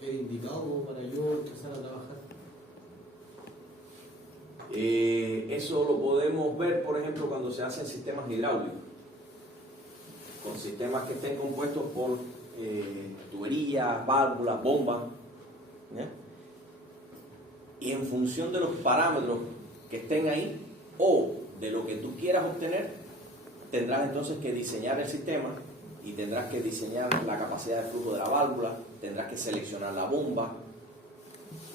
es indicado para yo empezar a trabajar? Eso lo podemos ver, por ejemplo, cuando se hacen sistemas hidráulicos. son sistemas que estén compuestos por tuberías, válvulas, bombas, ¿ya? Y en función de los parámetros que estén ahí o de lo que tú quieras obtener, tendrás entonces que diseñar el sistema y tendrás que diseñar la capacidad de flujo de la válvula, tendrás que seleccionar la bomba,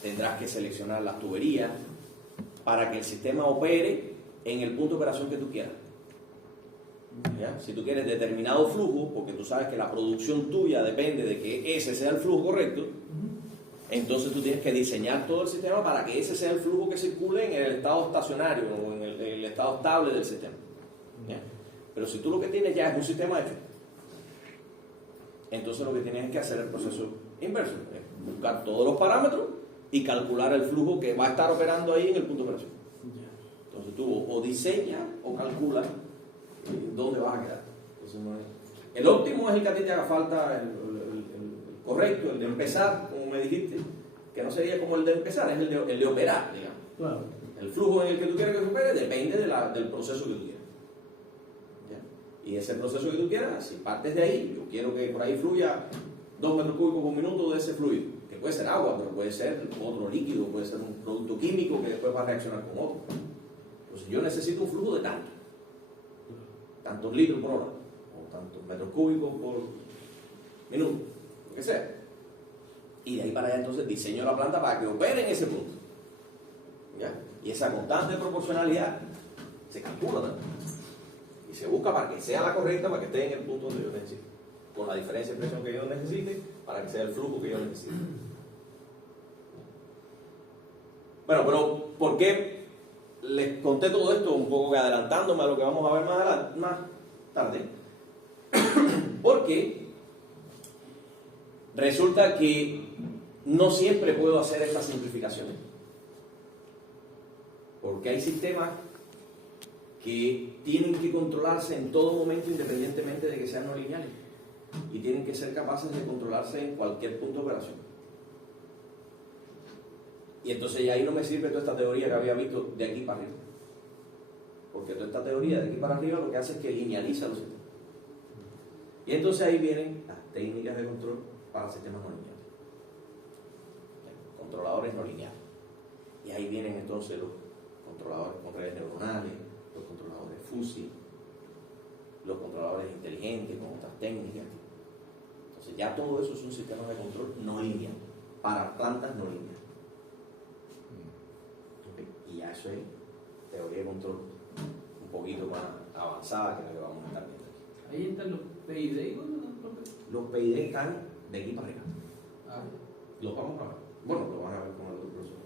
tendrás que seleccionar las tuberías para que el sistema opere en el punto de operación que tú quieras. ¿Ya? Si tú quieres determinado flujo, porque tú sabes que la producción tuya depende de que ese sea el flujo correcto, entonces tú tienes que diseñar todo el sistema para que ese sea el flujo que circule en el estado estacionario o en el estado estable del sistema. ¿Ya? Pero si tú lo que tienes ya es un sistema hecho, entonces lo que tienes es que hacer el proceso inverso, es buscar todos los parámetros y calcular el flujo que va a estar operando ahí en el punto de operación. Entonces tú o diseñas o calculas dónde vas a quedar. Entonces, el óptimo es el que a ti te haga falta, el correcto, el de empezar, como me dijiste, que no sería como el de empezar, es el de operar, digamos. Claro. El flujo en el que tú quieres que se opere depende del proceso que tú quieras. ¿Ya? Y ese proceso que tú quieras, si partes de ahí, yo quiero que por ahí fluya 2 metros cúbicos por minuto de ese fluido, que puede ser agua, pero puede ser otro líquido, puede ser un producto químico que después va a reaccionar con otro. Entonces yo necesito un flujo de tantos litros por hora, o tantos metros cúbicos por minuto, lo que sea. Y de ahí para allá entonces diseño la planta para que opere en ese punto. ¿Ya? Y esa constante proporcionalidad se calcula también. Y se busca para que sea la correcta, para que esté en el punto donde yo necesito. Con la diferencia de presión que yo necesite, para que sea el flujo que yo necesite. Bueno, pero ¿por qué les conté todo esto? Un poco que adelantándome a lo que vamos a ver más tarde. Porque resulta que no siempre puedo hacer estas simplificaciones. Porque hay sistemas que tienen que controlarse en todo momento independientemente de que sean no lineales. Y tienen que ser capaces de controlarse en cualquier punto de operación. Y entonces ya ahí no me sirve toda esta teoría que había visto de aquí para arriba. Porque toda esta teoría de aquí para arriba lo que hace es que linealiza los sistemas. Y entonces ahí vienen las técnicas de control para sistemas no lineales. Controladores no lineales. Y ahí vienen entonces los controladores con redes neuronales, los controladores fuzzy, los controladores inteligentes con otras técnicas. Entonces ya todo eso es un sistema de control no lineal, para plantas no lineales. Y ya eso es teoría de control un poquito más avanzada que la que vamos a estar viendo aquí. Ahí están los PID. Los PID están de aquí para arriba. Ah, Los vamos a ver. Bueno, lo van a ver con el otro profesor.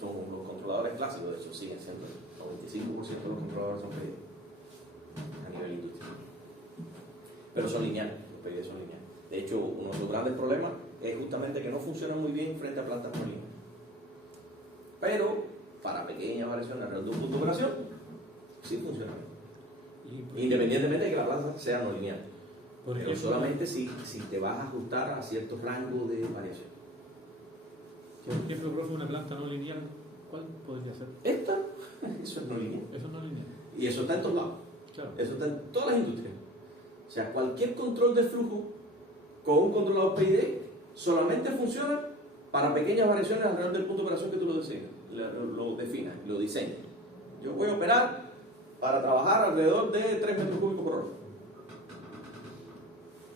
Son los controladores clásicos, de hecho siguen siendo el 95% de los controladores son PID a nivel industrial. Pero son lineales, los PID son lineales. De hecho, uno de los grandes problemas es justamente que no funcionan muy bien frente a plantas no lineales. Pero para pequeñas variaciones alrededor de un punto de operación, sí funciona bien. Independientemente de que la planta sea no lineal. Pero solamente si te vas a ajustar a ciertos rangos de variación. Por ejemplo, profe, una planta no lineal, ¿cuál podría ser? Esta, eso es no lineal. Eso no es lineal. Y eso está en todos lados. Claro. Eso está en todas las industrias. O sea, cualquier control de flujo con un controlador PID solamente funciona para pequeñas variaciones alrededor del punto de operación que tú lo definas, lo diseñas. Yo voy a operar para trabajar alrededor de 3 metros cúbicos por hora.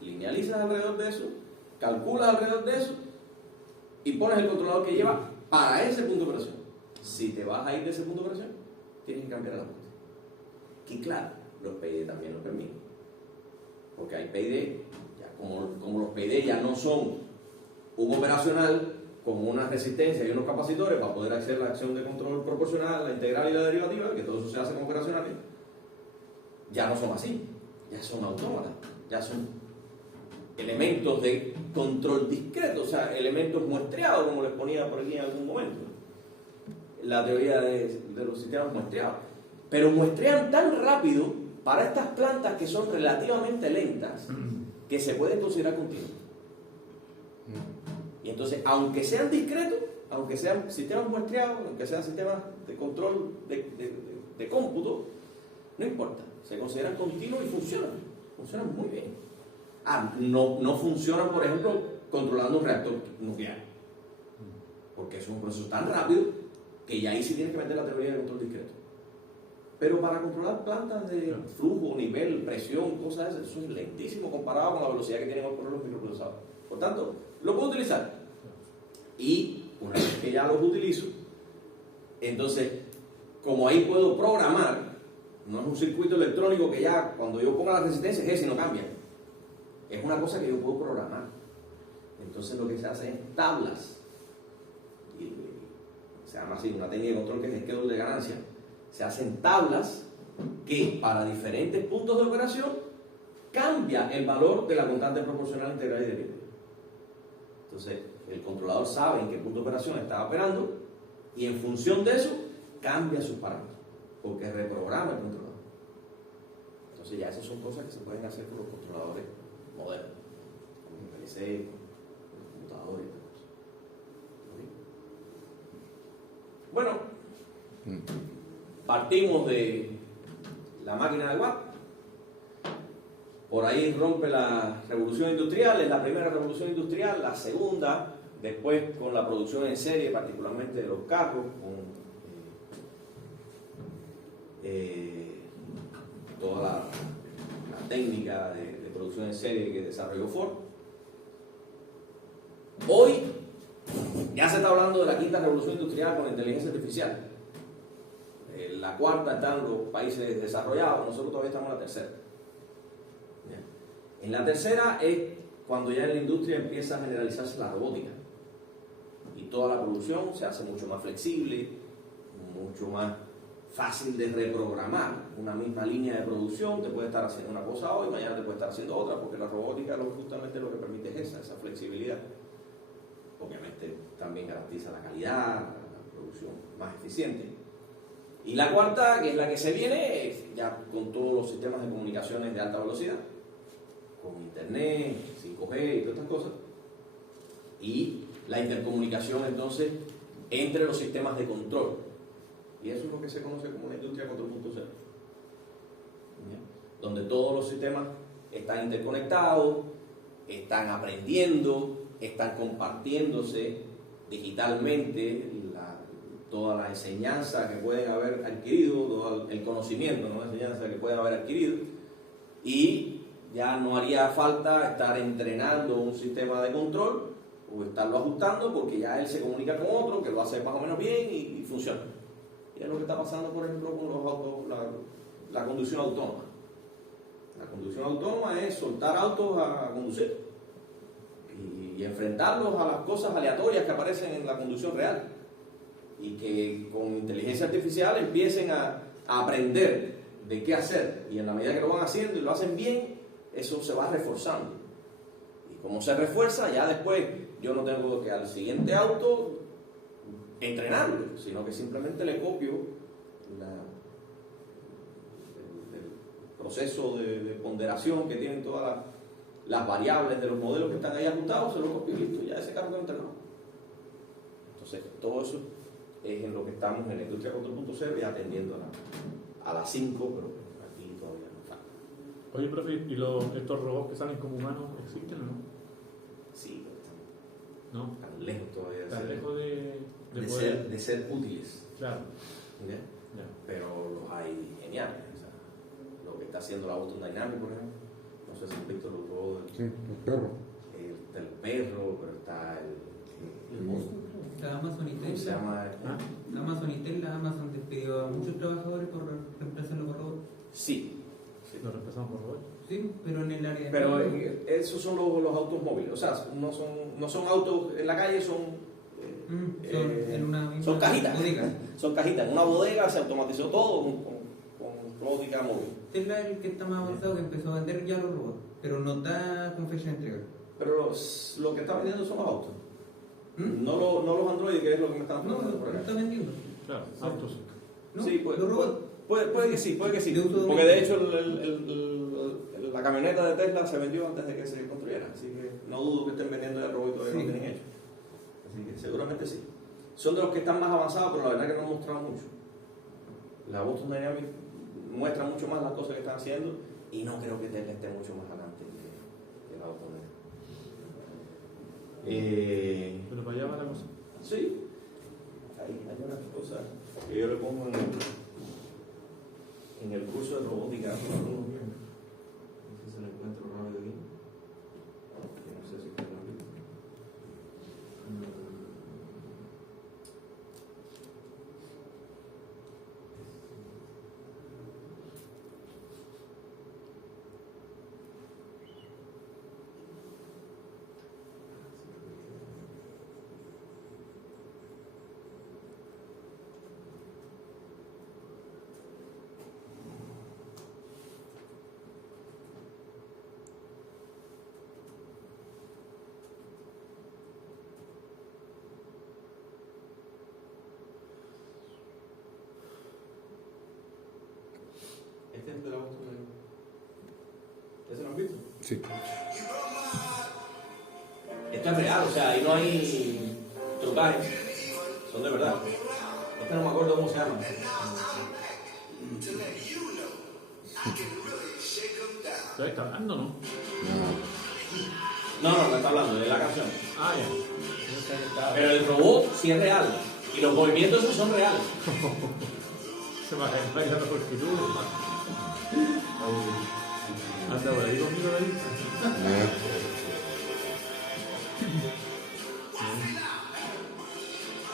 Linealizas alrededor de eso, calculas alrededor de eso y pones el controlador que lleva para ese punto de operación. Si te vas a ir de ese punto de operación, tienes que cambiar el ajuste. Y claro, los PID también lo permiten. Porque hay PID, ya como los PID ya no son un operacional con una resistencia y unos capacitores para poder hacer la acción de control proporcional, la integral y la derivativa, que todo eso se hace con operacionales, ya no son así, ya son autómatas, ya son elementos de control discreto, o sea, elementos muestreados, como les ponía por aquí en algún momento, la teoría de los sistemas muestreados. Pero muestrean tan rápido para estas plantas que son relativamente lentas que se pueden considerar continuas. Y entonces, aunque sean discretos, aunque sean sistemas muestreados, aunque sean sistemas de control de cómputo, no importa, se consideran continuos y funcionan. Funcionan muy bien. No funcionan, por ejemplo, controlando un reactor nuclear. Porque es un proceso tan rápido que ya ahí sí tienes que meter la teoría de control discreto. Pero para controlar plantas de flujo, nivel, presión, cosas de esas, eso es lentísimo comparado con la velocidad que tienen hoy por los microprocesadores. Por tanto, lo puedo utilizar. Y una vez que ya los utilizo, entonces, como ahí puedo programar, no es un circuito electrónico que ya cuando yo ponga la resistencia es ese y no cambia. Es una cosa que yo puedo programar. Entonces lo que se hace es tablas. Y se llama así, una técnica de control que es el schedule de ganancia. Se hacen tablas que para diferentes puntos de operación cambia el valor de la constante proporcional integral y derivativa. Entonces, el controlador sabe en qué punto de operación está operando y en función de eso cambia sus parámetros, porque reprograma el controlador. Entonces ya esas son cosas que se pueden hacer con los controladores modernos, con el PLC, con el computador y tal cosa. Bueno, partimos de la máquina de Watt. Por ahí rompe la revolución industrial, es la primera revolución industrial, la segunda, después con la producción en serie, particularmente de los carros, con toda la técnica de producción en serie que desarrolló Ford. Hoy ya se está hablando de la quinta revolución industrial con la inteligencia artificial. La cuarta está en los países desarrollados, nosotros todavía estamos en la tercera. En la tercera es cuando ya en la industria empieza a generalizarse la robótica y toda la producción se hace mucho más flexible, mucho más fácil de reprogramar. Una misma línea de producción te puede estar haciendo una cosa hoy, mañana te puede estar haciendo otra, porque la robótica justamente lo que permite es esa flexibilidad. Obviamente también garantiza la calidad, la producción más eficiente. Y la cuarta, que es la que se viene, es ya con todos los sistemas de comunicaciones de alta velocidad, con internet, 5G y todas estas cosas, y la intercomunicación entonces entre los sistemas de control, y eso es lo que se conoce como una industria 4.0, donde todos los sistemas están interconectados, están aprendiendo, están compartiéndose digitalmente toda la enseñanza que pueden haber adquirido, todo el conocimiento, ¿no? La enseñanza que pueden haber adquirido, y ya no haría falta estar entrenando un sistema de control o estarlo ajustando, porque ya él se comunica con otro que lo hace más o menos bien y funciona. Y es lo que está pasando, por ejemplo, con los autos, la conducción autónoma. La conducción autónoma es soltar autos a conducir y enfrentarlos a las cosas aleatorias que aparecen en la conducción real, y que con inteligencia artificial empiecen a aprender de qué hacer, y en la medida que lo van haciendo y lo hacen bien, eso se va reforzando, y como se refuerza, ya después yo no tengo que al siguiente auto entrenarlo, sino que simplemente le copio el proceso de ponderación que tienen todas las variables de los modelos que están ahí ajustados, se lo copio y listo, ya ese carro quedó entrenado. Entonces todo eso es en lo que estamos en la industria 4.0 y atendiendo a las 5, pero aquí todavía no falta. Oye, profe, ¿y estos robots que salen como humanos existen o no? Sí, pero ¿No? están lejos todavía Tan lejos de ser útiles. Claro. ¿Ya? Ya. Pero los hay geniales. O sea, lo que está haciendo la Boston Dynamics, por ejemplo, no sé si han visto los robots Sí, los perros. del perro, pero está La Amazon y ¿cómo se Tesla. llama? Amazon y Tesla, Amazon despidió a muchos trabajadores por reemplazarlo por robots. Sí. ¿Lo reemplazamos por robots? Sí, pero en el área de... Pero esos son los autos móviles, o sea, no son autos en la calle, son son en una misma son cajitas. bodega. Son cajitas. En una bodega se automatizó todo con robótica móvil. Tesla es el que está más avanzado, que empezó a vender ya los robots, pero no está con fecha de entrega. Pero lo que está vendiendo son los autos. No los androides, que es lo que me están No, preguntando por lo acá. está vendiendo. Claro, Sí. autos. No, Sí, los robots. puede que sí. De uso Porque de doméstico. hecho la camioneta de Tesla se vendió antes de que se construyera. Así que no dudo que estén vendiendo ya el robot y todavía no Sí. lo tienen hecho. Así que seguramente sí. Son de los que están más avanzados, pero la verdad que no han mostrado mucho. La Boston Dynamics muestra mucho más las cosas que están haciendo y no creo que Tesla esté mucho más adelante que la otra. Pero para allá va la cosa. Sí, hay unas cosas que yo le pongo en el curso de robótica. No sé si se lo encuentro rápido aquí. No sé si está rápido. Este es de la Boston. ¿Ese lo han visto? Sí. Esto es real, o sea, ahí no hay trucajes, son de verdad. Este no me acuerdo cómo se llama. ¿Todavía está hablando, no? No, me está hablando de la canción. Ah, ya. Pero el robot sí es real. Y los movimientos esos son reales. Se me ha bailando por el tú. Anda por ahí conmigo, David.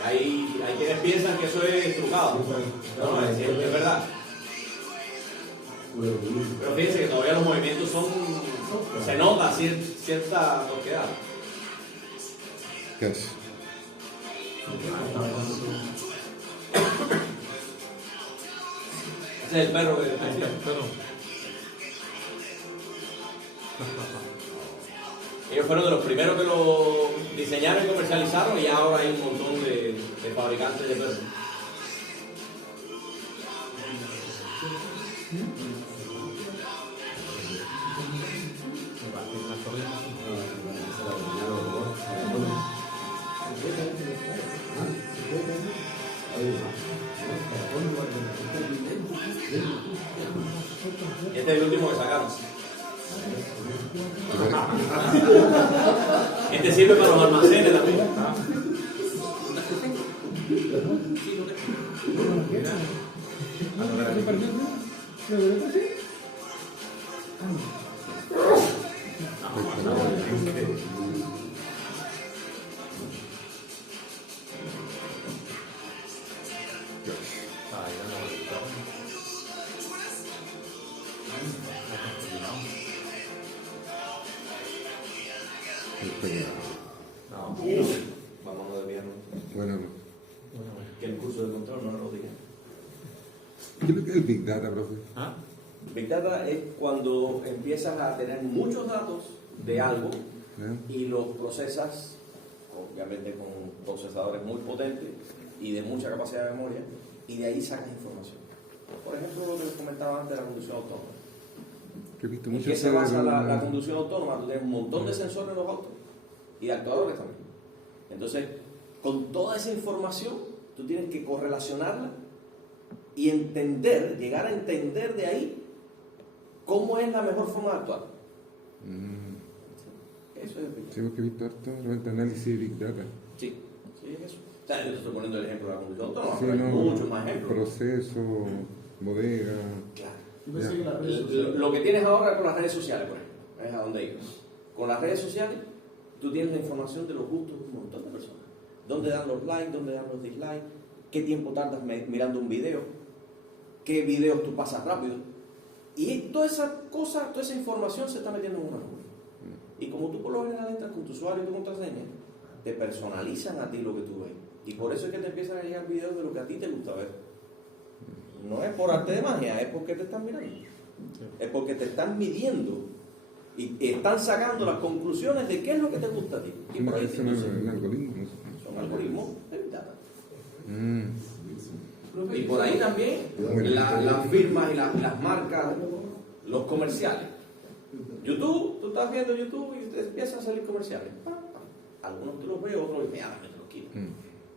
Hay quienes piensan que eso es trucado. No, es verdad. Pero fíjense que todavía los movimientos son. Se nota cierta toquedad. Casi. Ese es el perro que Ahí está, decía. pero. Ellos fueron de los primeros que lo diseñaron y comercializaron, y ahora hay un montón de fabricantes de perros. Este es el último que sacaron. Este sirve para los almacenes también. Vamos a desviarnos. Bueno, Que el curso de control no lo diga. yo creo que el Big Data, profe. ¿Ah? Big Data es cuando empiezas a tener muchos datos de algo y los procesas, obviamente con procesadores muy potentes y de mucha capacidad de memoria, y de ahí sacas información. Por ejemplo, lo que les comentaba antes de la conducción autónoma. Yo he visto ¿En mucho qué se eso basa de la conducción autónoma? Tú tienes un montón de sensores en los autos y de actuadores también. Entonces, con toda esa información, tú tienes que correlacionarla y entender, llegar a entender de ahí cómo es la mejor forma de actuar. Eso es el Big Data. Sí, porque he visto harto realmente análisis de Big Data. Sí, sí, es eso. O sea, yo te estoy poniendo el ejemplo de la conducción autónoma, Sí, pero hay no, muchos más ejemplos. proceso, bodega. Claro. Yo pensé que las redes sociales. Lo que tienes ahora con las redes sociales, por ejemplo, es a donde iba. Con las redes sociales, tú tienes la información de los gustos de un montón de personas. ¿Dónde dan los likes? ¿Dónde dan los dislikes? ¿Qué tiempo tardas mirando un video? ¿Qué videos tú pasas rápido? Y toda esa cosa, toda esa información se está metiendo en una nube. Y como tú por lo general entras con tu usuario y tu contraseña, te personalizan a ti lo que tú ves. Y por eso es que te empiezan a llegar videos de lo que a ti te gusta ver. No es por arte de magia, es porque te están mirando. Es porque te están midiendo y están sacando las conclusiones de qué es lo que te gusta a ti. Y por ahí Eso no es un algoritmo. No sé. son algoritmos de Big Data. Mm. Y por ahí también las firmas y las marcas, los comerciales. YouTube, tú estás viendo YouTube y te empiezan a salir comerciales. Algunos tú los ves, otros inmediatamente te los quitan.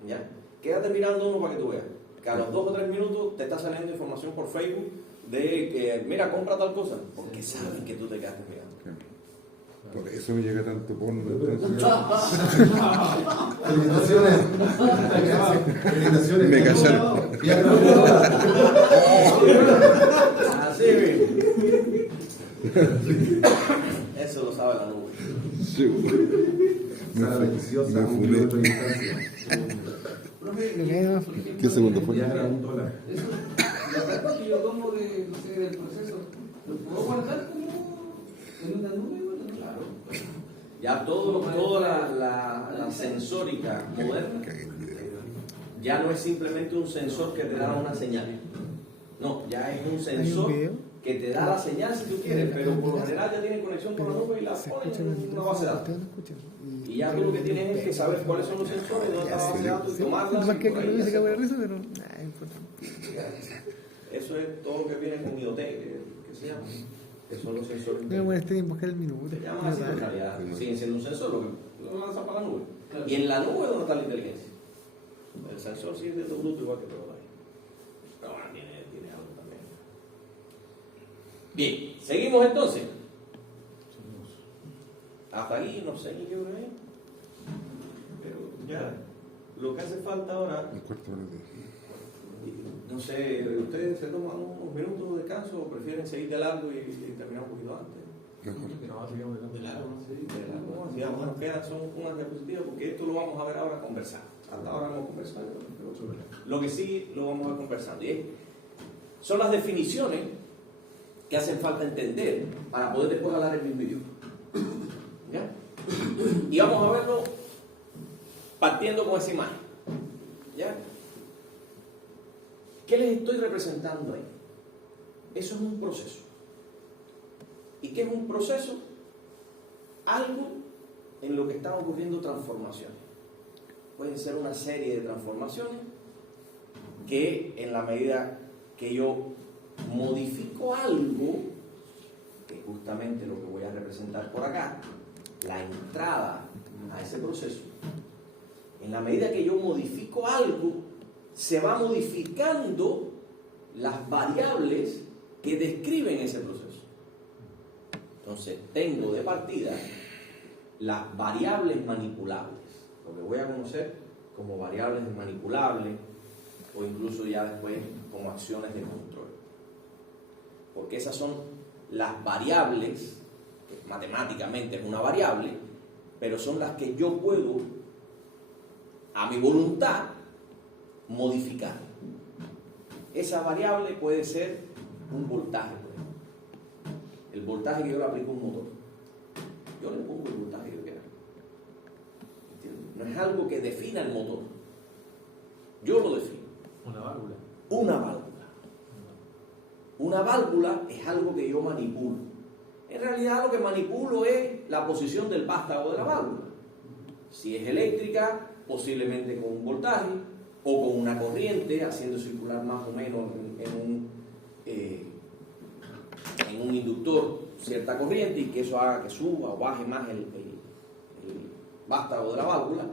¿Ya? Quédate mirando uno para que tú veas. Que a los 2 o 3 minutos te está saliendo información por Facebook de que, mira, compra tal cosa, porque saben que tú te quedaste mirando. Por eso me llega tanto porno. Entonces, Felicitaciones. Felicitaciones. Me callaron. Así mismo. Eso lo sabe la nube. Me Sara deliciosa, me un fumé. kilómetro de distancia. ¿Qué segundo fue? Eso, la plata que yo tomo no sé, del proceso, ¿lo puedo guardar como en una nube? Bueno, claro. Ya toda la sensórica moderna ya no es simplemente un sensor que te da una señal. No, ya es un sensor que te da la señal si tú quieres, pero por lo general ya tiene conexión con la nube y la pones en una base de datos. Y ya tú lo que tienes es que saber cuáles son los sensores, dónde está la base de datos y tomarlas. Más que y por ahí me dice que voy a hacer. risa, pero nada, importante. Eso es todo lo que viene con IoT, que se llama. Que son los sensores. Voy a poner este en buscar el minuto. Se llaman así, pero en realidad siguen siendo un sensor, lo lanzas para la nube. Y en la nube, ¿dónde está la inteligencia? El sensor sigue siendo bruto igual que todo ahí. Pero bueno, tiene algo también. Bien, seguimos entonces. Hasta ahí, no sé ni qué hora es. Pero ya, lo que hace falta ahora, Un cuarto de hora de- no sé, ¿ustedes se toman unos minutos de descanso o prefieren seguir de largo y terminar un poquito antes? No, sigamos adelante. De largo, ¿no? Ya, bueno, quedan, son unas diapositivas porque esto lo vamos a ver ahora conversar. Hasta ahora hemos conversado, pero lo que sí lo vamos a ver conversando. Y son las definiciones que hacen falta entender para poder después hablar el mismo idioma. ¿Ya? Y vamos a verlo partiendo con esa imagen. ¿Ya? ¿Qué les estoy representando ahí? Eso es un proceso. ¿Y qué es un proceso? Algo en lo que están ocurriendo transformaciones. Pueden ser una serie de transformaciones que en la medida que yo modifico algo, que es justamente lo que voy a representar por acá, la entrada a ese proceso, en la medida que yo modifico algo, se va modificando las variables que describen ese proceso. Entonces, tengo de partida las variables manipulables, lo que voy a conocer como variables manipulables o incluso ya después como acciones de control. Porque esas son las variables, que matemáticamente es una variable, pero son las que yo puedo, a mi voluntad, modificar. Esa variable puede ser un voltaje, por ejemplo. El voltaje que yo le aplico a un motor. Yo le pongo el voltaje que yo quiera. ¿Entiendes? No es algo que defina el motor. Yo lo defino. Una válvula. Una válvula. Una válvula es algo que yo manipulo. En realidad lo que manipulo es la posición del vástago de la válvula. Si es eléctrica, posiblemente con un voltaje o con una corriente, haciendo circular más o menos en un inductor cierta corriente y que eso haga que suba o baje más el vástago de la válvula,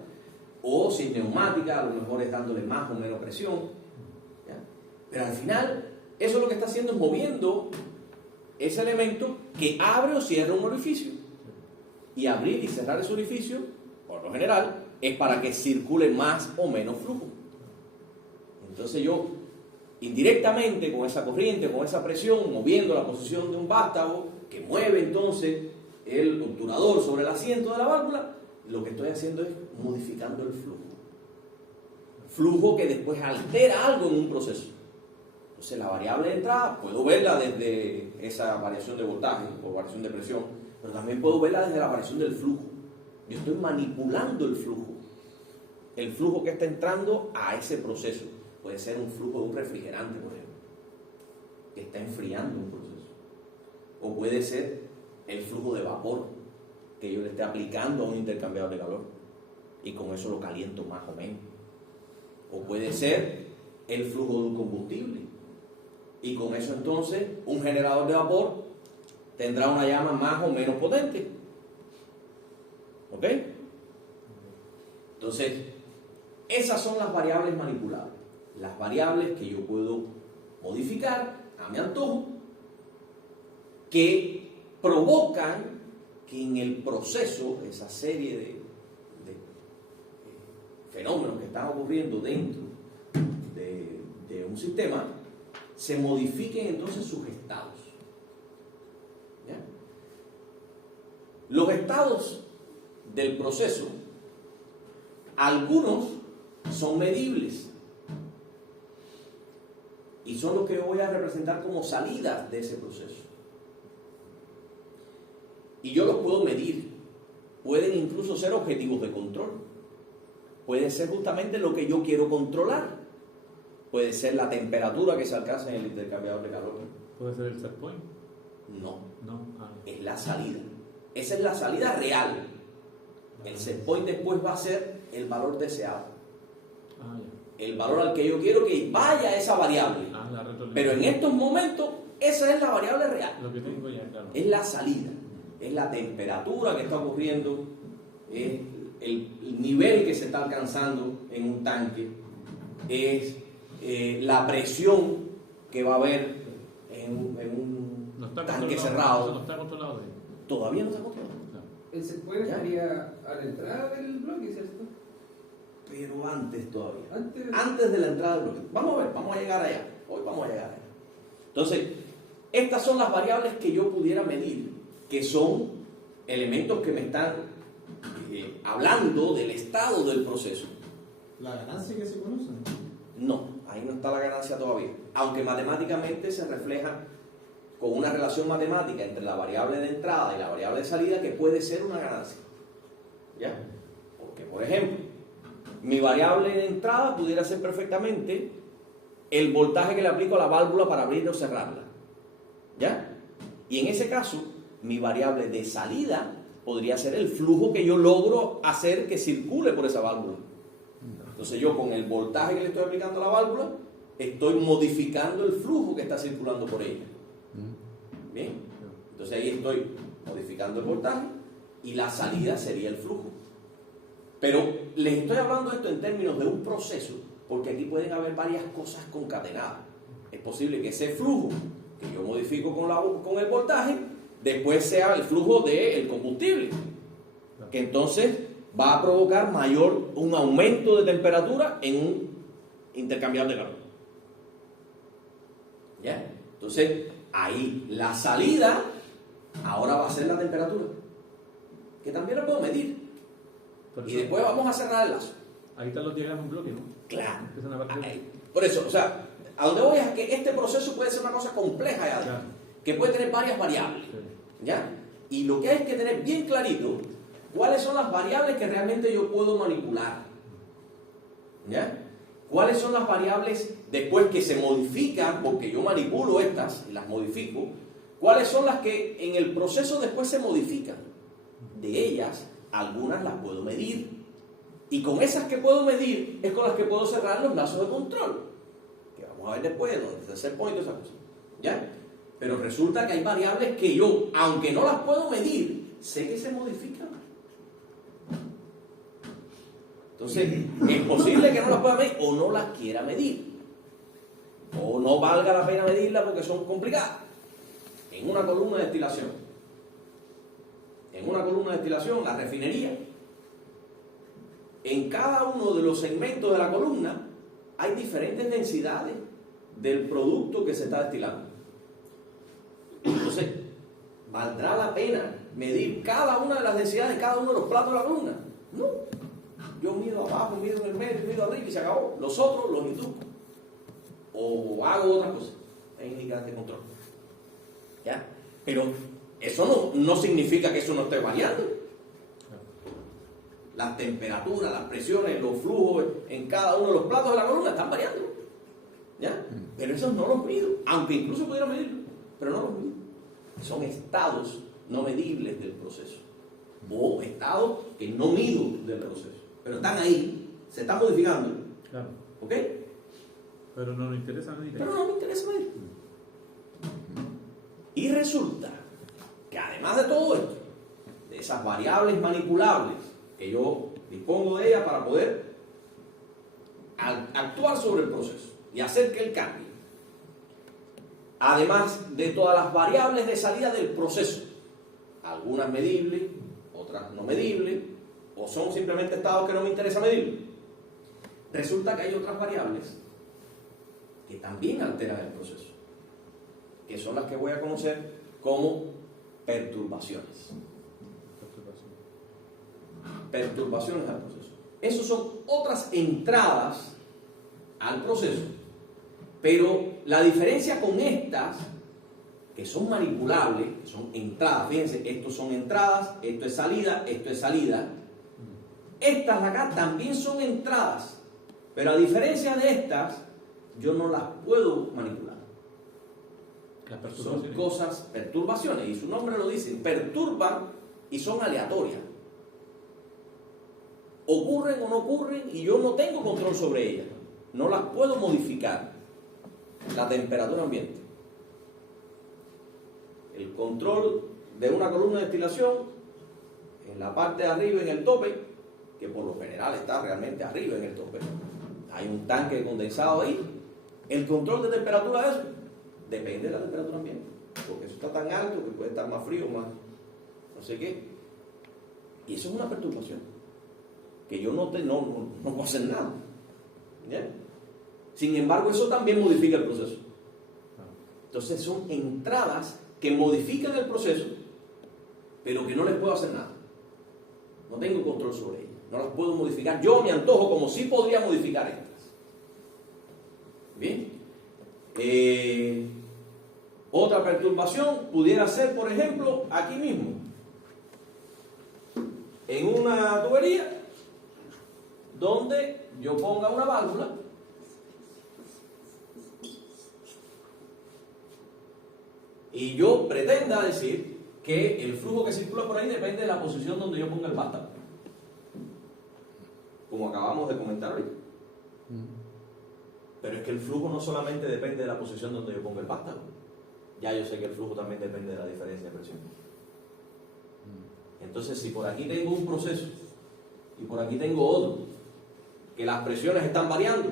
o si es neumática, a lo mejor es dándole más o menos presión, ¿ya? Pero al final eso lo que está haciendo es moviendo ese elemento que abre o cierra un orificio, y abrir y cerrar ese orificio por lo general es para que circule más o menos flujo. Entonces yo indirectamente con esa corriente, con esa presión, moviendo la posición de un vástago que mueve entonces el obturador sobre el asiento de la válvula, lo que estoy haciendo es modificando el flujo. Flujo que después altera algo en un proceso. Entonces la variable de entrada puedo verla desde esa variación de voltaje o variación de presión, pero también puedo verla desde la variación del flujo. Yo estoy manipulando el flujo que está entrando a ese proceso. Puede ser un flujo de un refrigerante, por ejemplo, que está enfriando un proceso. O puede ser el flujo de vapor que yo le esté aplicando a un intercambiador de calor y con eso lo caliento más o menos. O puede ser el flujo de un combustible y con eso entonces un generador de vapor tendrá una llama más o menos potente. ¿Ok? Entonces, esas son las variables manipulables. Las variables que yo puedo modificar a mi antojo, que provocan que en el proceso, esa serie de fenómenos que están ocurriendo dentro de un sistema, se modifiquen entonces sus estados. ¿Ya? Los estados del proceso, algunos son medibles y son los que yo voy a representar como salidas de ese proceso. Y yo los puedo medir. Pueden incluso ser objetivos de control. Puede ser justamente lo que yo quiero controlar. Puede ser la temperatura que se alcanza en el intercambiador de calor. ¿Puede ser el set point? No, No. Ah, es la salida. Esa es la salida real. El set point después va a ser el valor deseado. ya. El valor al que yo quiero que vaya esa variable. La retroalimentación. Pero en estos momentos, esa es la variable real. Lo que tengo ya, claro. Es la salida. Es la temperatura que está ocurriendo. Es el nivel que se está alcanzando en un tanque. Es la presión que va a haber en un No está tanque controlado, cerrado. No está controlado. Todavía no está controlado. Claro. El setpoint ¿Ya? estaría a la entrada del bloque, ¿cierto? Pero antes todavía. Antes. Antes de la entrada del bloque. Vamos a ver, vamos a llegar allá. Hoy vamos a llegar allá. Entonces, estas son las variables que yo pudiera medir, que son elementos que me están hablando del estado del proceso. La ganancia que se conoce. No, ahí no está la ganancia todavía. Aunque matemáticamente se refleja con una relación matemática entre la variable de entrada y la variable de salida que puede ser una ganancia. ¿Ya? Porque, por ejemplo, mi variable de entrada pudiera ser perfectamente el voltaje que le aplico a la válvula para abrirla o cerrarla. ¿Ya? Y en ese caso, mi variable de salida podría ser el flujo que yo logro hacer que circule por esa válvula. Entonces yo con el voltaje que le estoy aplicando a la válvula, estoy modificando el flujo que está circulando por ella. Bien, entonces ahí estoy modificando el voltaje y la salida sería el flujo. Pero les estoy hablando esto en términos de un proceso, porque aquí pueden haber varias cosas concatenadas. Es posible que ese flujo que yo modifico con el voltaje, después sea el flujo del combustible, que entonces va a provocar un aumento de temperatura en un intercambiador de calor. ¿Ya? Entonces, ahí la salida ahora va a ser la temperatura, que también la puedo medir. Por Y eso, después vamos a cerrar el lazo. ahí están los diagramas en bloque, ¿no? Claro. Empiezan a partir. Ahí. Por eso, o sea, a donde voy es que este proceso puede ser una cosa compleja ya, Claro. que puede tener varias variables. Sí. ¿Ya? Y lo que hay que tener bien clarito, cuáles son las variables que realmente yo puedo manipular. ¿Ya? ¿Cuáles son las variables después que se modifican, porque yo manipulo estas y las modifico? ¿Cuáles son las que en el proceso después se modifican? De ellas, algunas las puedo medir. Y con esas que puedo medir es con las que puedo cerrar los lazos de control. Que vamos a ver después, donde el set point y esas cosas. ¿Ya? Pero resulta que hay variables que yo, aunque no las puedo medir, sé que se modifican. Entonces, es posible que no las pueda medir o no las quiera medir. O no valga la pena medirlas porque son complicadas. En una columna de destilación. En una columna de destilación, la refinería. En cada uno de los segmentos de la columna hay diferentes densidades del producto que se está destilando. Entonces, ¿valdrá la pena medir cada una de las densidades de cada uno de los platos de la columna? No. Yo mido abajo, mido en el medio, mido arriba y se acabó. Los otros los induzco. O hago otra cosa. Técnicas de control. ¿Ya? Pero eso no significa que eso no esté variando. Las temperaturas, las presiones, los flujos en cada uno de los platos de la columna están variando. ¿Ya? Pero esos no los mido. Aunque incluso pudiera medirlo. Pero no los mido. Son estados no medibles del proceso. O estados que no mido del proceso. Pero están ahí, se están modificando. Claro. ¿Ok? Pero no nos interesa medir. Pero no me interesa medir. Y resulta que además de todo esto, de esas variables manipulables que yo dispongo de ellas para poder actuar sobre el proceso y hacer que él cambie, además de todas las variables de salida del proceso, algunas medibles, otras no medibles, o son simplemente estados que no me interesa medir. Resulta que hay otras variables que también alteran el proceso, que son las que voy a conocer como perturbaciones. Perturbaciones al proceso. Esas son otras entradas al proceso, pero la diferencia con estas, que son manipulables, que son entradas, fíjense, estos son entradas, esto es salida, estas de acá también son entradas, pero a diferencia de estas, yo no las puedo manipular. Son cosas, perturbaciones, y su nombre lo dice, perturban y son aleatorias. Ocurren o no ocurren y yo no tengo control sobre ellas. No las puedo modificar. La temperatura ambiente. El control de una columna de destilación en la parte de arriba, en el tope, que por lo general está realmente arriba en el tope. Hay un tanque de condensado ahí. El control de temperatura de eso depende de la temperatura ambiente. Porque eso está tan alto que puede estar más frío, más no sé qué. Y eso es una perturbación. Que yo no puedo hacer nada. ¿Ya? Sin embargo, eso también modifica el proceso. Entonces son entradas que modifican el proceso, pero que no les puedo hacer nada. No tengo control sobre ellas. No las puedo modificar. Yo me antojo como si podría modificar estas. Bien. Otra perturbación pudiera ser, por ejemplo, aquí mismo. En una tubería donde yo ponga una válvula y yo pretenda decir que el flujo que circula por ahí depende de la posición donde yo ponga el vástago, como acabamos de comentar ahorita. Pero es que el flujo no solamente depende de la posición donde yo ponga el vástago, ya yo sé que el flujo también depende de la diferencia de presión. Entonces, si por aquí tengo un proceso y por aquí tengo otro, que las presiones están variando,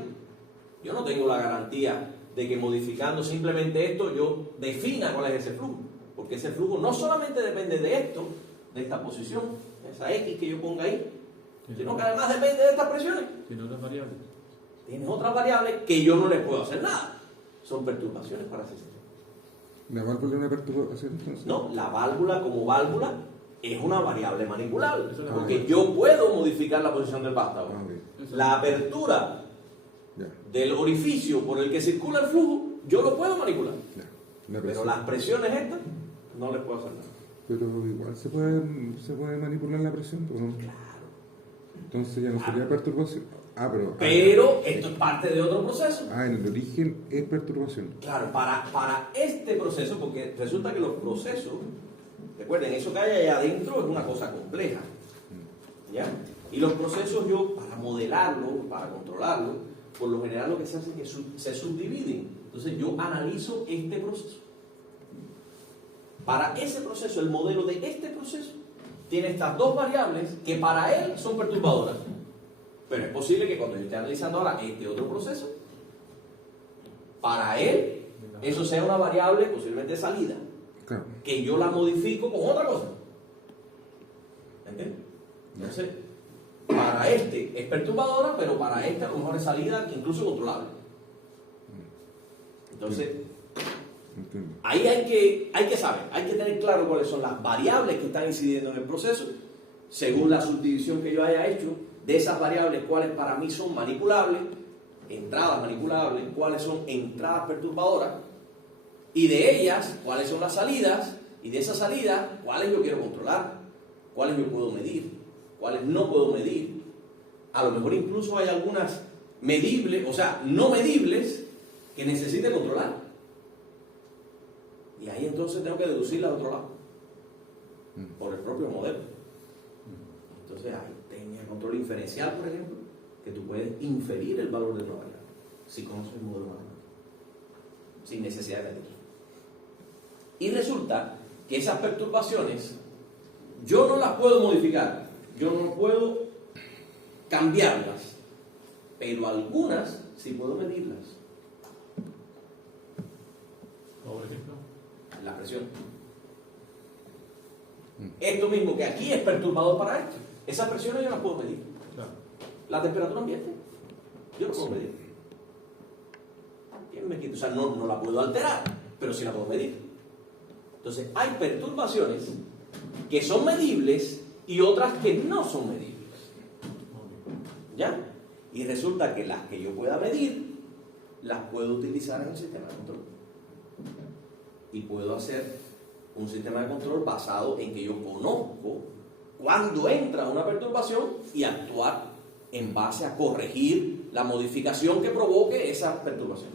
yo no tengo la garantía de que modificando simplemente esto yo defina cuál es ese flujo, porque ese flujo no solamente depende de esto, de esta posición, esa X que yo ponga ahí, sino que además depende de estas presiones. Tiene otras variables. Tiene otras variables que yo no les puedo hacer nada. Son perturbaciones para ese sistema. ¿La válvula es una perturbación entonces? No, la válvula como válvula es una variable manipulable, Eso es la porque válvula. yo puedo modificar la posición del vástago. Ah, ok. La apertura Ya, del orificio por el que circula el flujo, yo lo puedo manipular. ya. La Pero presión. las presiones estas, no les puedo hacer nada. Pero igual se puede manipular la presión, ¿o no? Claro. Entonces ya no sería perturbación. Pero esto es parte de otro proceso. En el origen es perturbación. Claro, para este proceso, porque resulta que los procesos, recuerden, eso que hay allá adentro es una cosa compleja. ¿Ya? Y los procesos yo, para modelarlo, para controlarlo, por lo general lo que se hace es que se subdividen. Entonces yo analizo este proceso. Para ese proceso, el modelo de este proceso tiene estas dos variables que para él son perturbadoras. Pero es posible que cuando yo esté analizando ahora este otro proceso, para él eso sea una variable posiblemente de salida, Claro. que yo la modifico con otra cosa. ¿Entiendes? Entonces, para este es perturbadora, pero para este a lo mejor es salida incluso controlable. Entonces, Entiendo. ahí hay que saber, hay que tener claro cuáles son las variables que están incidiendo en el proceso, según la subdivisión que yo haya hecho, de esas variables, cuáles para mí son manipulables, entradas manipulables, cuáles son entradas perturbadoras, y de ellas, cuáles son las salidas, y de esas salidas, cuáles yo quiero controlar, cuáles yo puedo medir, cuáles no puedo medir. A lo mejor incluso hay algunas medibles, o sea, no medibles, que necesite controlar. Y ahí entonces tengo que deducirlas a otro lado, por el propio modelo. Entonces hay técnicas de control inferencial, por ejemplo, que tú puedes inferir el valor de una variable, si conoces el modelo matemático, sin necesidad de medirlo. Y resulta que esas perturbaciones yo no las puedo modificar, yo no puedo cambiarlas, pero algunas sí puedo medirlas. por ejemplo. La presión. Esto mismo que aquí es perturbador para esto. Esas presiones yo las puedo medir. Claro. La temperatura ambiente, yo la puedo medir. ¿Quién me quita? O sea, no la puedo alterar, pero sí la puedo medir. Entonces, hay perturbaciones que son medibles y otras que no son medibles. ¿Ya? Y resulta que las que yo pueda medir, las puedo utilizar en el sistema de control. Y puedo hacer un sistema de control basado en que yo conozco cuándo entra una perturbación y actuar en base a corregir la modificación que provoque esa perturbación.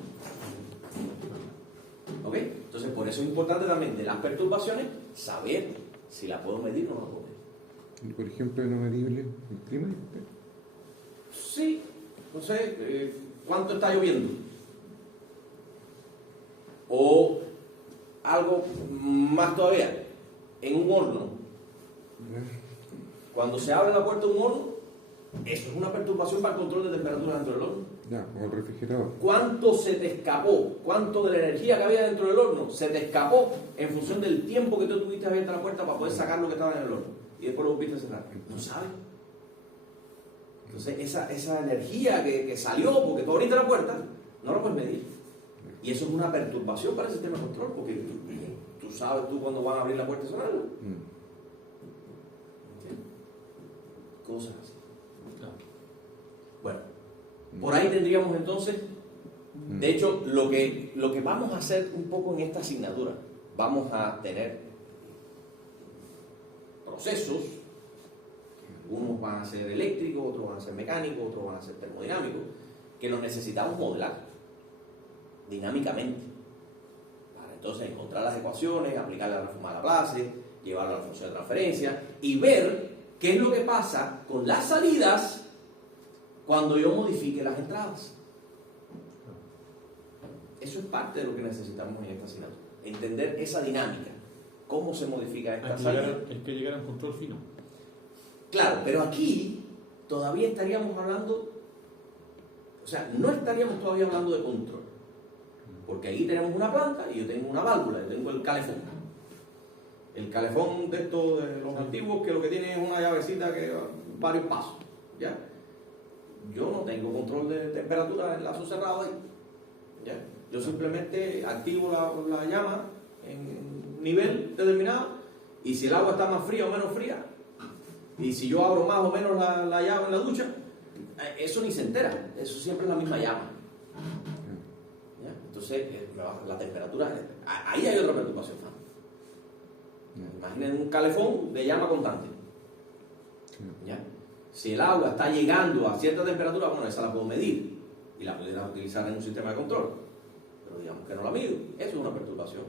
¿Ok? Entonces, por eso es importante también de las perturbaciones saber si la puedo medir o no la puedo medir. Y por ejemplo, en lo medible, el clima. Sí, no sé, ¿cuánto está lloviendo? O algo más todavía, en un horno. Cuando se abre la puerta de un horno, eso es una perturbación para el control de temperatura dentro del horno. Ya, o el refrigerador. ¿Cuánto se te escapó? ¿Cuánto de la energía que había dentro del horno se te escapó en función del tiempo que tú tuviste abierta la puerta para poder sacar lo que estaba en el horno? Y después lo volviste a cerrar. No sabes. Entonces, esa energía que salió porque tú abriste la puerta, no la puedes medir. Y eso es una perturbación para el sistema de control, porque tú sabes cuándo van a abrir la puerta y cerrarla. Cosas así. Claro. Bueno, por ahí tendríamos entonces, de hecho, lo que vamos a hacer un poco en esta asignatura, vamos a tener procesos, algunos van a ser eléctricos, otros van a ser mecánicos, otros van a ser termodinámicos, que los necesitamos modelar dinámicamente para entonces encontrar las ecuaciones, aplicar la reforma de Laplace, llevarlo a la función de transferencia y ver qué es lo que pasa con las salidas cuando yo modifique las entradas. Eso es parte de lo que necesitamos en esta asignatura, entender esa dinámica, cómo se modifica esta salida. Hay que llegar a un control fino. Claro, pero aquí todavía estaríamos hablando, o sea, no estaríamos todavía hablando de control, porque ahí tenemos una planta y yo tengo una válvula, yo tengo el calefón. El calefón de estos, de los antiguos, que lo que tiene es una llavecita que va varios pasos, ¿ya? Yo no tengo control de temperatura en lazo cerrado ahí, ¿ya? Yo simplemente activo la llama en nivel determinado y si el agua está más fría o menos fría, y si yo abro más o menos la llave en la ducha, eso ni se entera, eso siempre es la misma llama. ¿Ya? Entonces, la temperatura, ahí hay otra perturbación. Imaginen un calefón de llama constante. ¿Ya? Si el agua está llegando a cierta temperatura, bueno, esa la puedo medir y la pudiera utilizar en un sistema de control. Pero digamos que no la mido, eso es una perturbación.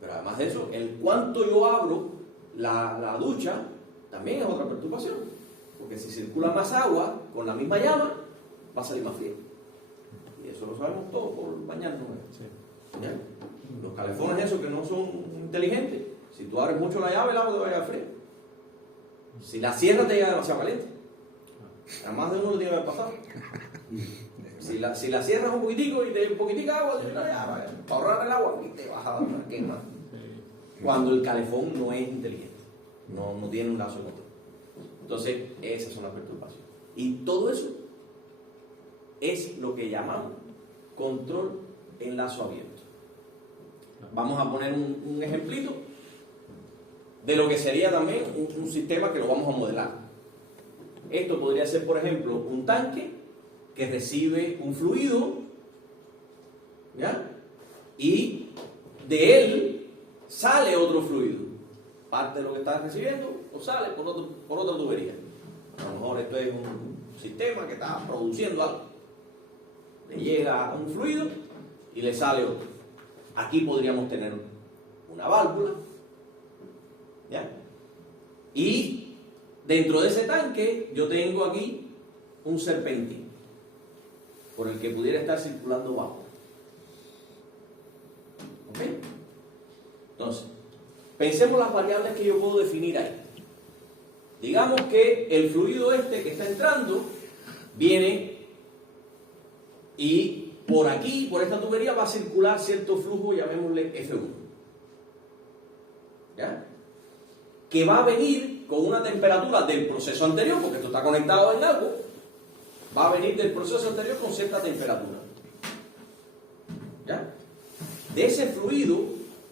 Pero además de eso, el cuánto yo abro la ducha también es otra perturbación. Porque si circula más agua con la misma llama, va a salir más fría. Y eso lo sabemos todos por bañarnos. Sí. ¿Ya? Los calefones esos que no son inteligentes, si tú abres mucho la llave, el agua te va a llegar fría. Si la cierras, te llega demasiado caliente. A más de uno lo tiene que haber pasado. Si la cierras un poquitico y te un poquitico de agua, para ahorrar el agua, y te vas a dar una quema. Cuando el calefón no es inteligente, no tiene un lazo de control. Entonces, esas son las perturbaciones. Y todo eso es lo que llamamos control en lazo abierto. Vamos a poner un ejemplito de lo que sería también un sistema que lo vamos a modelar. Esto podría ser, por ejemplo, un tanque que recibe un fluido, ¿ya? Y de él sale otro fluido. Parte de lo que está recibiendo o sale por otra tubería. A lo mejor esto es un sistema que está produciendo algo. Le llega un fluido y le sale otro. Aquí podríamos tener una válvula, ¿ya? Y dentro de ese tanque yo tengo aquí un serpentín por el que pudiera estar circulando vapor. ¿Ok? Entonces, pensemos las variables que yo puedo definir ahí. Digamos que el fluido este que está entrando viene y por aquí, por esta tubería, va a circular cierto flujo, llamémosle F1. ¿Ya? Que va a venir con una temperatura del proceso anterior, porque esto está conectado en algo, va a venir del proceso anterior con cierta temperatura. ¿Ya? De ese fluido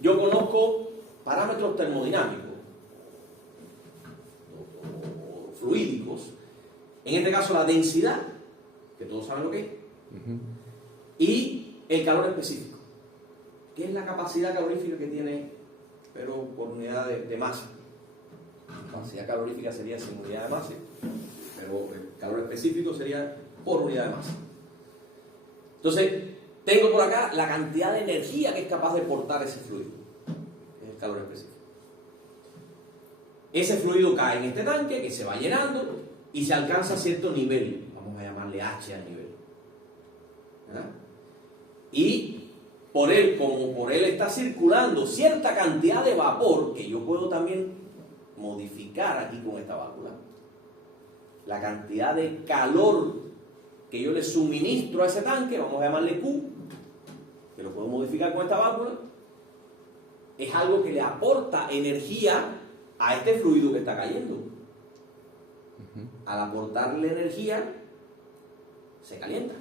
yo conozco parámetros termodinámicos o fluídicos, en este caso la densidad, que todos saben lo que es, y el calor específico, que es la capacidad calorífica que tiene, pero por unidad de masa. La capacidad calorífica sería sin unidad de masa, pero el calor específico sería por unidad de masa. Entonces, tengo por acá la cantidad de energía que es capaz de portar ese fluido, que es el calor específico. Ese fluido cae en este tanque que se va llenando y se alcanza cierto nivel, vamos a llamarle H al nivel. ¿Verdad? Y por él, como por él está circulando cierta cantidad de vapor, que yo puedo también modificar aquí con esta válvula, la cantidad de calor que yo le suministro a ese tanque, vamos a llamarle Q, que lo puedo modificar con esta válvula, es algo que le aporta energía a este fluido que está cayendo. Al aportarle energía, se calienta.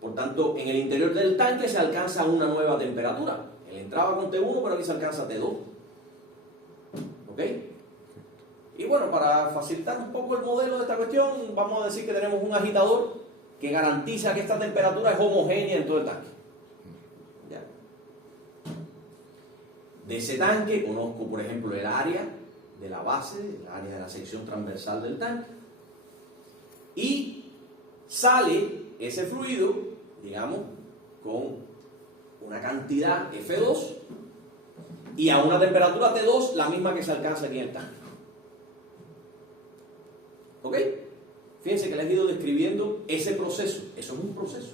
Por tanto, en el interior del tanque se alcanza una nueva temperatura. Él entraba con T1, pero aquí se alcanza T2. ¿Ok? Y bueno, para facilitar un poco el modelo de esta cuestión, vamos a decir que tenemos un agitador que garantiza que esta temperatura es homogénea en todo el tanque. ¿Ya? De ese tanque conozco, por ejemplo, el área de la base, el área de la sección transversal del tanque, y sale ese fluido, digamos, con una cantidad F2 y a una temperatura T2 la misma que se alcanza aquí en el tanque. ¿Ok? Fíjense que les he ido describiendo ese proceso. Eso es un proceso.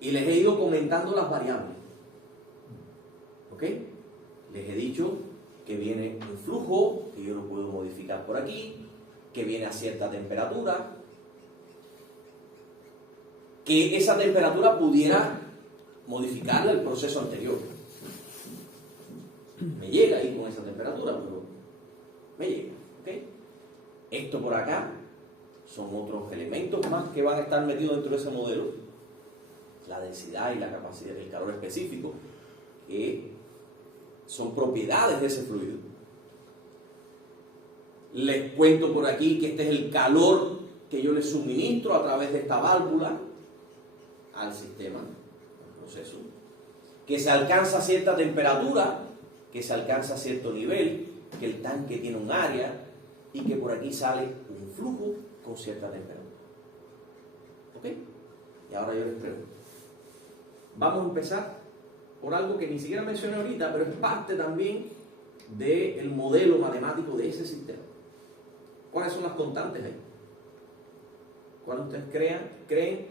Y les he ido comentando las variables. ¿Ok? Les he dicho que viene un flujo, que yo lo puedo modificar por aquí, que viene a cierta temperatura, que esa temperatura pudiera modificarle el proceso anterior. Me llega ahí con esa temperatura, pero me llega. ¿Ok? Esto por acá son otros elementos más que van a estar metidos dentro de ese modelo. La densidad y la capacidad del calor específico, que son propiedades de ese fluido. Les cuento por aquí que este es el calor que yo le suministro a través de esta válvula al sistema, al proceso, que se alcanza cierta temperatura, que se alcanza cierto nivel, que el tanque tiene un área y que por aquí sale un flujo con cierta temperatura. ¿Ok? Y ahora yo les pregunto, vamos a empezar por algo que ni siquiera mencioné ahorita, pero es parte también del modelo matemático de ese sistema. ¿Cuáles son las constantes ahí? ¿Cuáles ustedes creen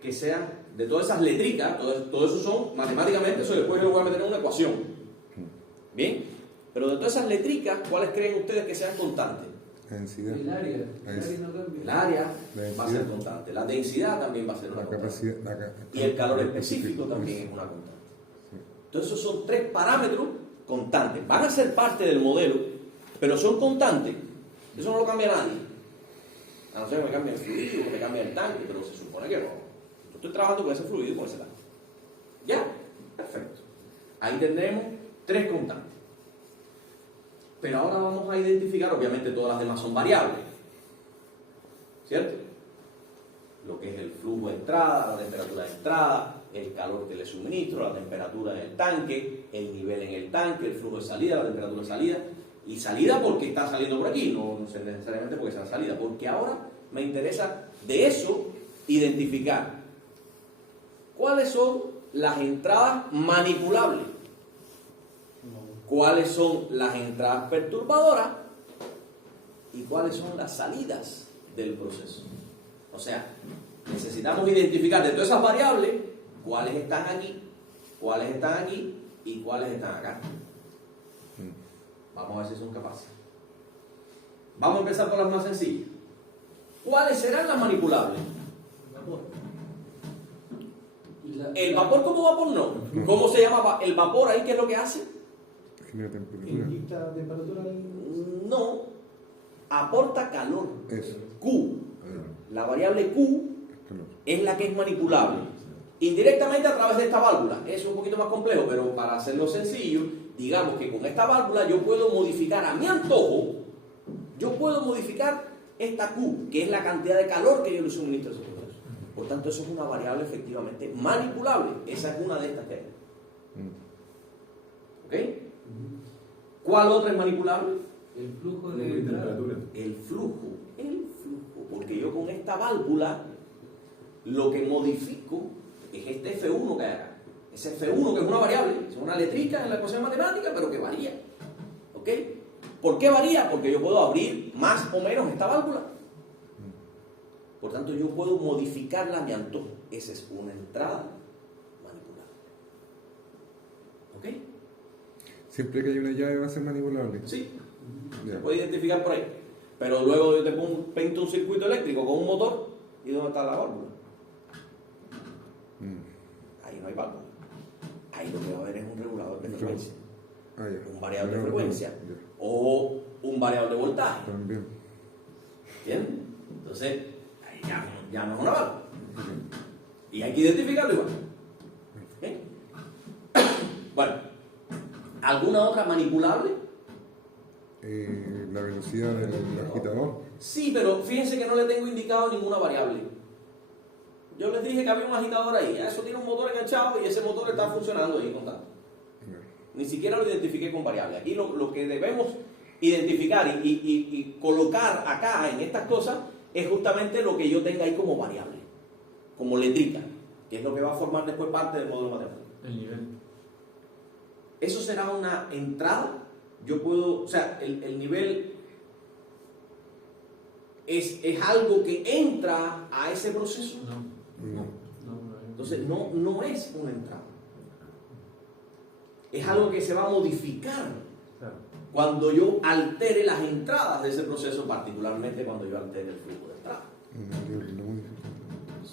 que sean de todas esas letricas? Todo eso son matemáticamente, eso después lo voy a meter en una ecuación. ¿Bien? Pero de todas esas letricas, ¿cuáles creen ustedes que sean constantes? La densidad. El área no cambia. El área va a ser constante, la densidad también va a ser una constante, y el calor específico también es una constante. Entonces esos son tres parámetros constantes. Van a ser parte del modelo, pero son constantes. Eso no lo cambia nadie. A no ser que me cambie el fluido, que me cambie el tanque, pero se supone que no. Yo estoy trabajando con ese fluido y con ese tanque. ¿Ya? Perfecto. Ahí tendremos tres constantes. Pero ahora vamos a identificar, obviamente todas las demás son variables. ¿Cierto? Lo que es el flujo de entrada, la temperatura de entrada, el calor que le suministro, la temperatura en el tanque, el nivel en el tanque, el flujo de salida, la temperatura de salida. Y salida porque está saliendo por aquí, no necesariamente porque sea salida, porque ahora me interesa de eso identificar cuáles son las entradas manipulables, cuáles son las entradas perturbadoras y cuáles son las salidas del proceso. O sea, necesitamos identificar de todas esas variables cuáles están aquí, cuáles están aquí y cuáles están acá. Vamos a ver si son capaces. Vamos a empezar por las más sencillas. ¿Cuáles serán las manipulables? El vapor como vapor no. ¿Cómo se llama el vapor ahí? ¿Qué es lo que hace? Genera temperatura. Inyecta temperatura al... No. Aporta calor. Eso. Q. Ah, La variable Q calor. es la que es manipulable. Indirectamente a través de esta válvula. Es un poquito más complejo, pero para hacerlo sencillo, digamos que con esta válvula yo puedo modificar a mi antojo, yo puedo modificar esta Q, que es la cantidad de calor que yo le suministro a ese proceso. Por tanto, eso es una variable efectivamente manipulable. Esa es una de estas que hay. ¿Ok? ¿Cuál otra es manipulable? El flujo de De entrada. temperatura. El flujo. Porque yo con esta válvula lo que modifico es este F1 que hay acá. Ese F1 que es una variable, es una letrica en la ecuación matemática, pero que varía. ¿Ok? ¿Por qué varía? Porque yo puedo abrir más o menos esta válvula. Por tanto, yo puedo modificarla a mi antojo. Esa es una entrada manipulable. ¿Ok? Siempre que hay una llave va a ser manipulable. Sí, Ya. se puede identificar por ahí. Pero luego yo te pinto un circuito eléctrico con un motor. ¿Y dónde está la válvula? Ahí no hay válvula. Ahí lo que va a haber es un regulador de frecuencia. Ah, ya. Un variable de frecuencia. Ya. O un variable de voltaje. También. ¿Entiendes? Entonces, ahí ya no es una válvula. Y hay que identificarlo igual. ¿Ok? Bueno, ¿alguna otra manipulable? La velocidad del agitador. Sí, pero fíjense que no le tengo indicado ninguna variable. Yo les dije que había un agitador ahí. Eso tiene un motor enganchado y ese motor está funcionando ahí contando. Ni siquiera lo identifiqué con variable. Aquí lo que debemos identificar y colocar acá en estas cosas es justamente lo que yo tenga ahí como variable, como letrica, que es lo que va a formar después parte del módulo matemático. El nivel. Eso será una entrada. Yo puedo, o sea, el nivel es algo que entra a ese proceso. No. Entonces no es una entrada. Es algo que se va a modificar Claro. cuando yo altere las entradas de ese proceso, particularmente cuando yo altere el flujo de entrada.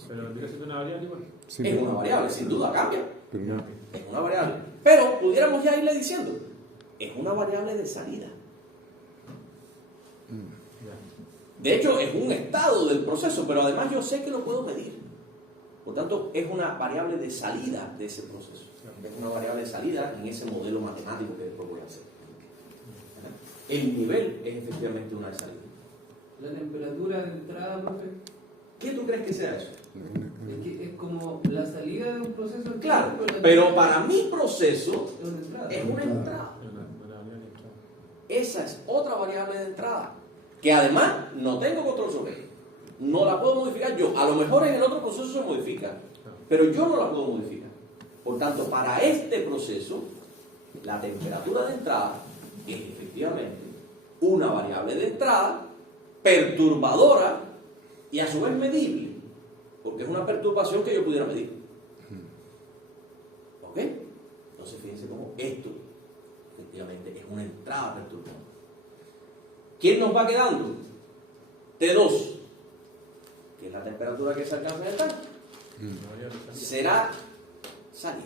Pero tiene que ser una variable igual. Sí, Es pero- una variable, sin duda cambia. Pero no. Es una variable. Pero pudiéramos ya irle diciendo, es una variable de salida. Ya. De hecho, es un estado del proceso, pero además yo sé que lo puedo medir. Por tanto, es una variable de salida de ese proceso. Es una variable de salida en ese modelo matemático que después voy a hacer. El nivel es efectivamente una de salida. La temperatura de entrada, profe, ¿Qué tú crees que sea eso? es que es como la salida de un proceso. Claro, la pero para mi proceso es una entrada. es una entrada. Una variable de entrada. Esa es otra variable de entrada, que además no tengo control sobre ella. No la puedo modificar yo. A lo mejor en el otro proceso se modifica, pero yo no la puedo modificar. Por tanto, para este proceso, la temperatura de entrada es efectivamente una variable de entrada perturbadora y a su vez medible, porque es una perturbación que yo pudiera medir. ¿Ok? Entonces, fíjense cómo esto efectivamente es una entrada perturbadora. ¿Quién nos va quedando? T2, que es la temperatura que se alcanza en el tanque, Una variable de salida. será salida.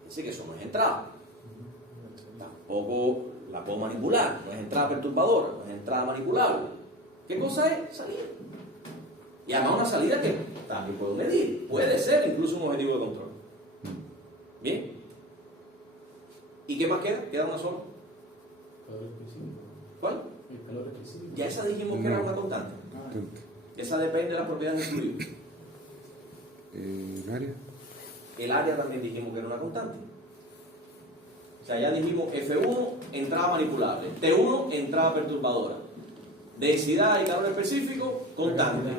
Fíjense que eso no es entrada. Tampoco la puedo manipular. No es entrada perturbadora, no es entrada manipulable. ¿Qué cosa es? Salida. Y además una salida que también puedo medir. Puede ser incluso un objetivo de control. Bien. ¿Y qué más queda? Queda una sola. Calor específico. ¿Cuál? El calor específico. Ya esa dijimos que era una constante. Esa depende de las propiedades incluidas. El área. El área también dijimos que era una constante. O sea, ya dijimos F1, entrada manipulable. T1, entrada perturbadora. Densidad y calor específico, constante.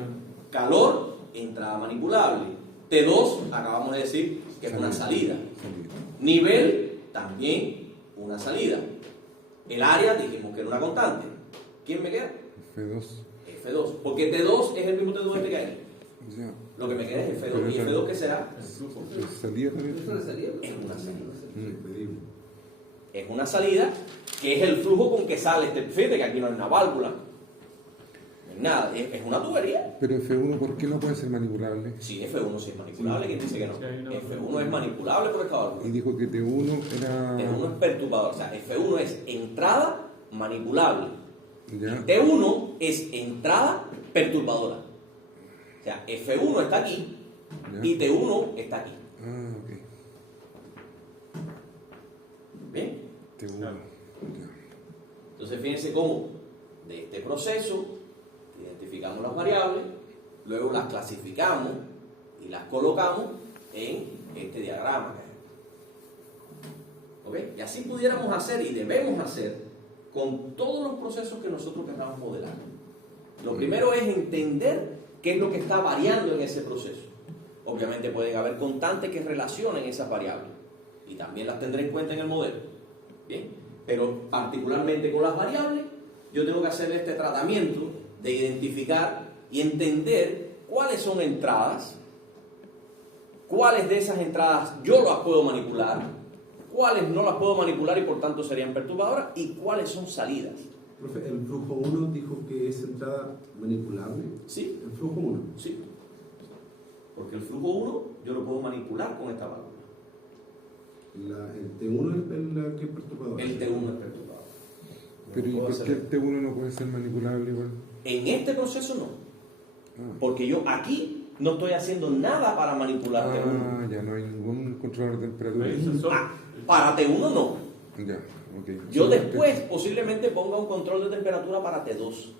Calor, entrada manipulable. T2, acabamos de decir que es una salida. Nivel, también una salida. El área, dijimos que era una constante. ¿Quién me queda? F2. F2. Porque T2 es el mismo T2 que hay. Ya. Lo que me queda es F2. ¿Y F2 qué será? Salida también. ¿Eso de salida? Es una salida. Mm. Es una salida que es el flujo con que sale este. Fíjate que aquí no hay una válvula. es nada, es una tubería. Pero F1, ¿por qué no puede ser manipulable? Sí, F1 sí es manipulable, ¿quién dice que no? Sí, hay una- F1 es manipulable por esta válvula. Y dijo que T1 era... F1 es perturbador, o sea, F1 es entrada manipulable. Ya. T1 es entrada perturbadora. O sea, F1 está aquí Ya. y T1 está aquí. Ah, ok. ¿Bien? T1. Claro. Ya. Entonces fíjense cómo de este proceso identificamos las variables, luego las clasificamos y las colocamos en este diagrama. ¿Ok? Y así pudiéramos hacer y debemos hacer con todos los procesos que nosotros queramos modelar. Lo primero es entender qué es lo que está variando en ese proceso. Obviamente pueden haber constantes que relacionen esas variables y también las tendré en cuenta en el modelo. ¿Bien? Pero particularmente con las variables, yo tengo que hacer este tratamiento de identificar y entender cuáles son entradas, cuáles de esas entradas yo las puedo manipular, cuáles no las puedo manipular y por tanto serían perturbadoras, y cuáles son salidas. Profe, el flujo 1 dijo que es entrada manipulable. ¿Sí? El flujo 1. Sí. Porque el flujo 1 yo lo puedo manipular con esta válvula. El T1 es la que es perturbadora. El T1 es perturbador. Pero ¿y Puedo por qué hacer- el T1 no puede ser manipulable igual? En este proceso no. Ah, Porque yo aquí no estoy haciendo nada para manipular T1. Ya no hay ningún controlador de temperatura. Ahí sensor. Para T1 no. Ya, ok. Yo Solamente- después posiblemente ponga un control de temperatura para T2.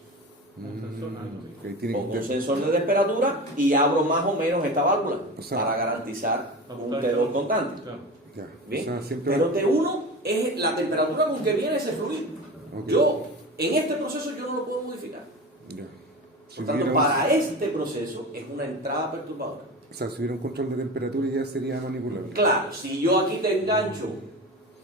Un sensor, algo así. Ok, tiene Pongo que un sensor de temperatura y abro más o menos esta válvula O sea, para garantizar un ajustar T2 el- constante. Claro. Ya, ¿Bien? o sea, siempre... Pero T1 es la temperatura con que viene ese fluido. Ok. Yo, en este proceso, yo no lo puedo modificar. Ya. Si Por tanto, hubiera- para este proceso es una entrada perturbadora. O sea, si hubiera un control de temperatura ya sería manipulable. Claro, si yo aquí te engancho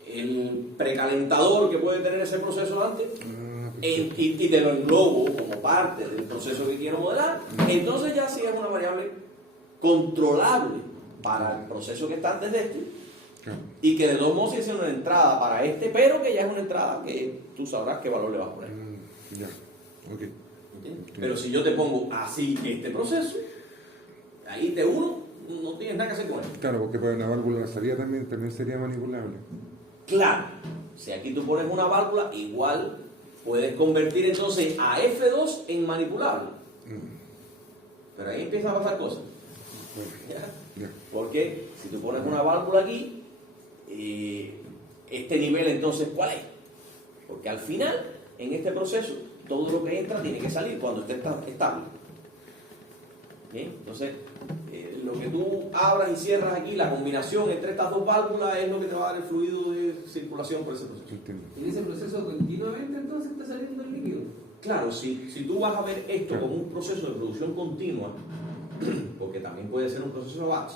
el precalentador que puede tener ese proceso antes Ah, y te lo englobo como parte del proceso que quiero modelar, entonces ya sí es una variable controlable para el proceso que está antes de este claro. y que de todos modos es una entrada para este, pero que ya es una entrada que tú sabrás qué valor le vas a poner. Ya, ok. ¿Entiendes? Pero si yo te pongo así este proceso, ahí T1 no tienes nada que hacer con él. Claro, porque para una válvula de salida también sería manipulable. Claro, si aquí tú pones una válvula, igual puedes convertir entonces a F2 en manipulable. Pero ahí empiezan a pasar cosas. Bueno, ¿Ya? ya. Porque si tú pones una válvula aquí, este nivel entonces, ¿cuál es? Porque al final, en este proceso, todo lo que entra tiene que salir cuando esté estable. ¿Bien? Entonces, lo que tú abras y cierras aquí, la combinación entre estas dos válvulas es lo que te va a dar el fluido de circulación por ese proceso. Entiendo. En ese proceso continuamente entonces está saliendo el líquido. Claro, si tú vas a ver esto como un proceso de producción continua, porque también puede ser un proceso de batch,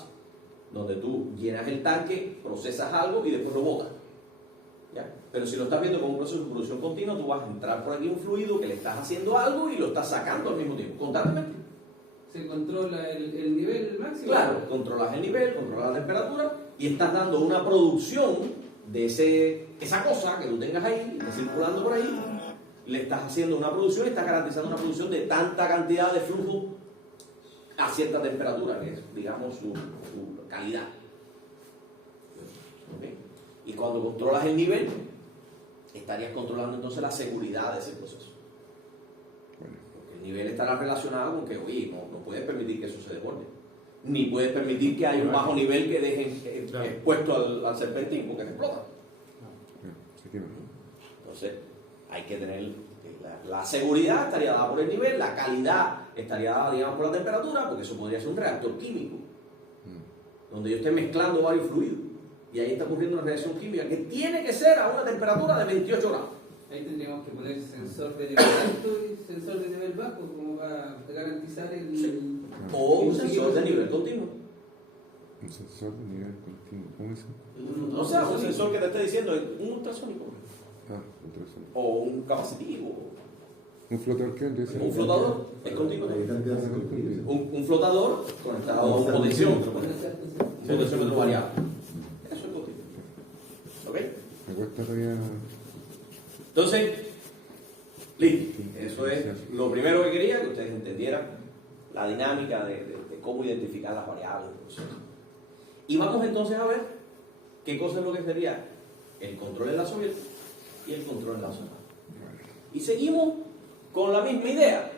donde tú llenas el tanque, procesas algo y después lo botas. ¿Ya? Pero si lo estás viendo como un proceso de producción continua, tú vas a entrar por aquí un fluido que le estás haciendo algo y lo estás sacando al mismo tiempo, constantemente. Se controla el nivel máximo. Claro, controlas el nivel, controlas la temperatura y estás dando una producción de esa cosa que tú tengas ahí, está circulando por ahí, le estás haciendo una producción y estás garantizando una producción de tanta cantidad de flujo a cierta temperatura, que es, digamos, su calidad. ¿Ok? Y cuando controlas el nivel, estarías controlando entonces la seguridad de ese proceso. Bueno, Porque el nivel estará relacionado con que, oye, no puedes permitir que eso se desborde. Ni puedes permitir que haya un bajo nivel que dejen Claro. expuesto al serpentín, porque se explota. ya, se quema. Entonces, hay que tener la seguridad estaría dada por el nivel, la calidad estaría dada, digamos, por la temperatura, porque eso podría ser un reactor químico, donde yo esté mezclando varios fluidos. Y ahí está ocurriendo una reacción química que tiene que ser a una temperatura de 28 grados. Ahí tendríamos que poner sensor de nivel alto y sensor de nivel bajo, como para garantizar el... Sí. O un Sí, sensor de sí. nivel continuo. Un sensor de nivel continuo. ¿Cómo es? O sea, un sensor que te esté diciendo un ultrasónico, Ah, interesante. o un capacitivo, ¿Un flotador qué? Debe ser- un flotador, es continuo. Para evitar que hace confundirse. Un flotador conectado a un potenciómetro, un potenciómetro variable. Eso es continuo. ¿Ok? Me cuesta todavía... Entonces, Listo. Eso es lo primero que quería, que ustedes entendieran la dinámica de cómo identificar las variables del proceso. Y vamos entonces a ver qué cosa es lo que sería el control en lazo abierto y el control en lazo cerrado. Y seguimos con la misma idea.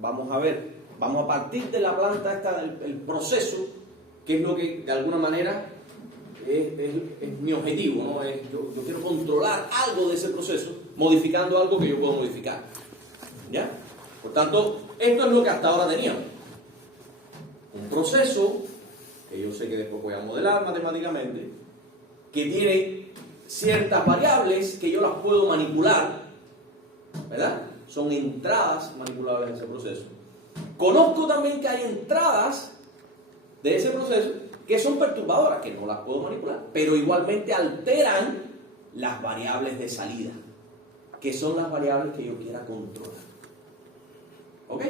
Vamos a ver, vamos a partir de la planta esta del proceso, que es lo que de alguna manera es mi objetivo, ¿no? Yo quiero controlar algo de ese proceso, modificando algo que yo puedo modificar. ¿Ya? Por tanto, esto es lo que hasta ahora teníamos. Un proceso, que yo sé que después voy a modelar matemáticamente, que tiene ciertas variables que yo las puedo manipular, ¿verdad? Son entradas manipulables en ese proceso. Conozco también que hay entradas de ese proceso que son perturbadoras, que no las puedo manipular, pero igualmente alteran las variables de salida, que son las variables que yo quiera controlar. ¿Ok?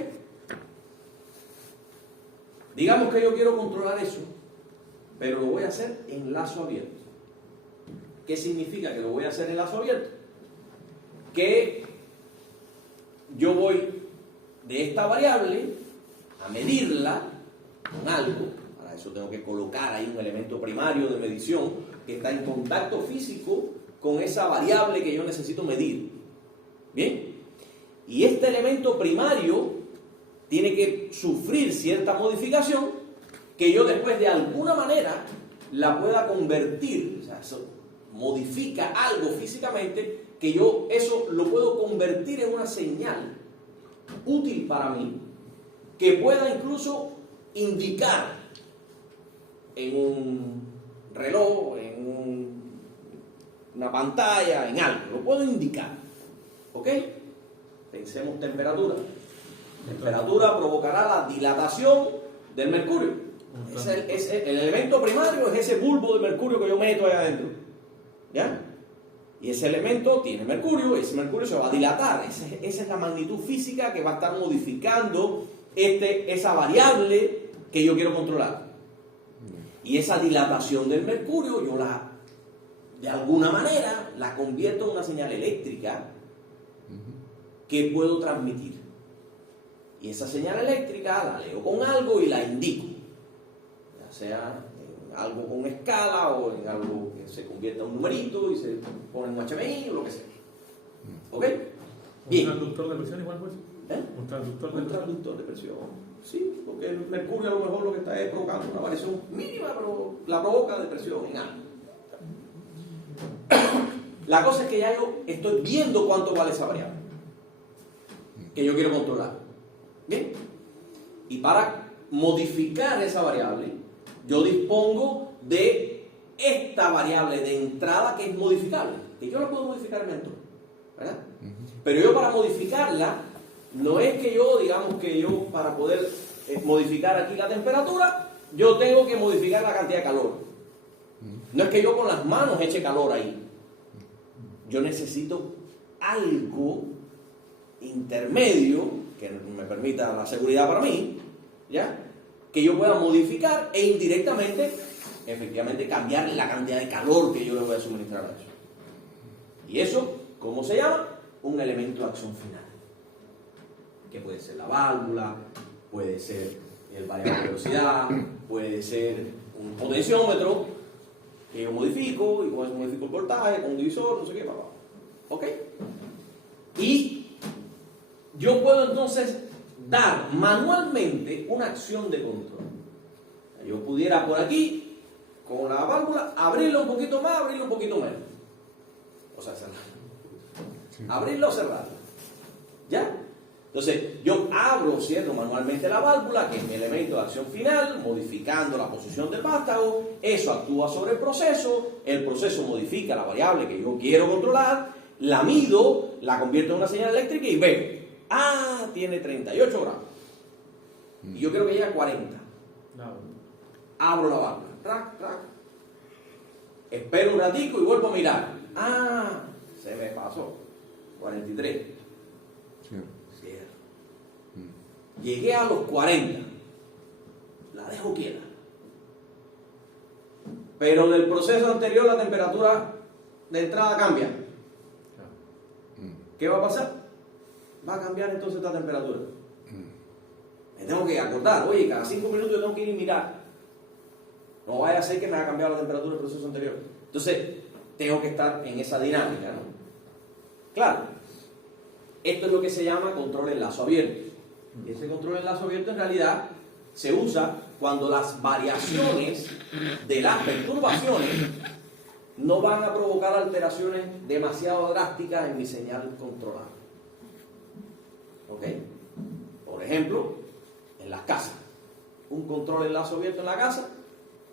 Digamos que yo quiero controlar eso, pero lo voy a hacer en lazo abierto. ¿Qué significa que lo voy a hacer en lazo abierto? Que yo voy de esta variable a medirla con algo. Para eso tengo que colocar ahí un elemento primario de medición que está en contacto físico con esa variable que yo necesito medir. ¿Bien? Y este elemento primario tiene que sufrir cierta modificación que yo después de alguna manera la pueda convertir, o sea, eso modifica algo físicamente que yo eso lo puedo convertir en una señal útil para mí, que pueda incluso indicar en un reloj, en una pantalla, en algo, lo puedo indicar. ¿Ok? Pensemos temperatura. Temperatura provocará la dilatación del mercurio. El elemento primario es ese bulbo de mercurio que yo meto ahí adentro. ¿Ya? Y ese elemento tiene mercurio, y ese mercurio se va a dilatar. Esa es la magnitud física que va a estar modificando esa variable que yo quiero controlar. Y esa dilatación del mercurio, yo de alguna manera, la convierto en una señal eléctrica que puedo transmitir. Y esa señal eléctrica la leo con algo y la indico. Ya sea en algo con escala o en algo que se convierta en un numerito y se pone en un HMI o lo que sea. ¿Ok? Bien. ¿Un transductor de presión igual pues? Un transductor de presión. Sí, porque el mercurio a lo mejor lo que está es provocando una variación mínima, pero la provoca de presión en algo. La cosa es que ya yo estoy viendo cuánto vale esa variable que yo quiero controlar. ¿Bien? Y para modificar esa variable, yo dispongo de esta variable de entrada que es modificable, que yo la puedo modificar en el entorno, ¿verdad? Pero yo para modificarla, no es que yo, digamos que yo para poder modificar aquí la temperatura, yo tengo que modificar la cantidad de calor. No es que yo con las manos eche calor ahí. Yo necesito algo intermedio que me permita la seguridad para mí, ¿ya? Que yo pueda modificar e indirectamente, efectivamente, cambiar la cantidad de calor que yo le voy a suministrar a eso. Y eso, ¿cómo se llama? Un elemento de acción final. Que puede ser la válvula, puede ser el variable de velocidad, puede ser un potenciómetro que yo modifico, y con eso modifico el voltaje, con un divisor, no sé qué, papá. ¿Ok? Y yo puedo entonces dar manualmente una acción de control. Yo pudiera por aquí, con la válvula, abrirlo un poquito más, abrirlo un poquito menos. O sea, cerrarlo. Abrirlo o cerrarlo. ¿Ya? Entonces, yo abro, cierro manualmente la válvula, que es mi elemento de acción final, modificando la posición del vástago. Eso actúa sobre el proceso modifica la variable que yo quiero controlar, la mido, la convierto en una señal eléctrica y veo. Ah, tiene 38 grados. Y yo quiero que llegue a 40. Abro la válvula. Trac, trac. Espero un ratico y vuelvo a mirar. Ah, se me pasó. 43. Cierro. Llegué a los 40. La dejo quieta. Pero del proceso anterior la temperatura de entrada cambia. ¿Qué va a pasar? va a cambiar entonces esta temperatura. Me tengo que acordar, oye, cada 5 minutos yo tengo que ir y mirar. No vaya a ser que me haya cambiado la temperatura del proceso anterior. Entonces, tengo que estar en esa dinámica, ¿no? Claro, esto es lo que se llama control en lazo abierto. Y ese control en lazo abierto en realidad se usa cuando las variaciones de las perturbaciones no van a provocar alteraciones demasiado drásticas en mi señal controlada. ¿Ok? Por ejemplo, en las casas. Un control en lazo abierto en la casa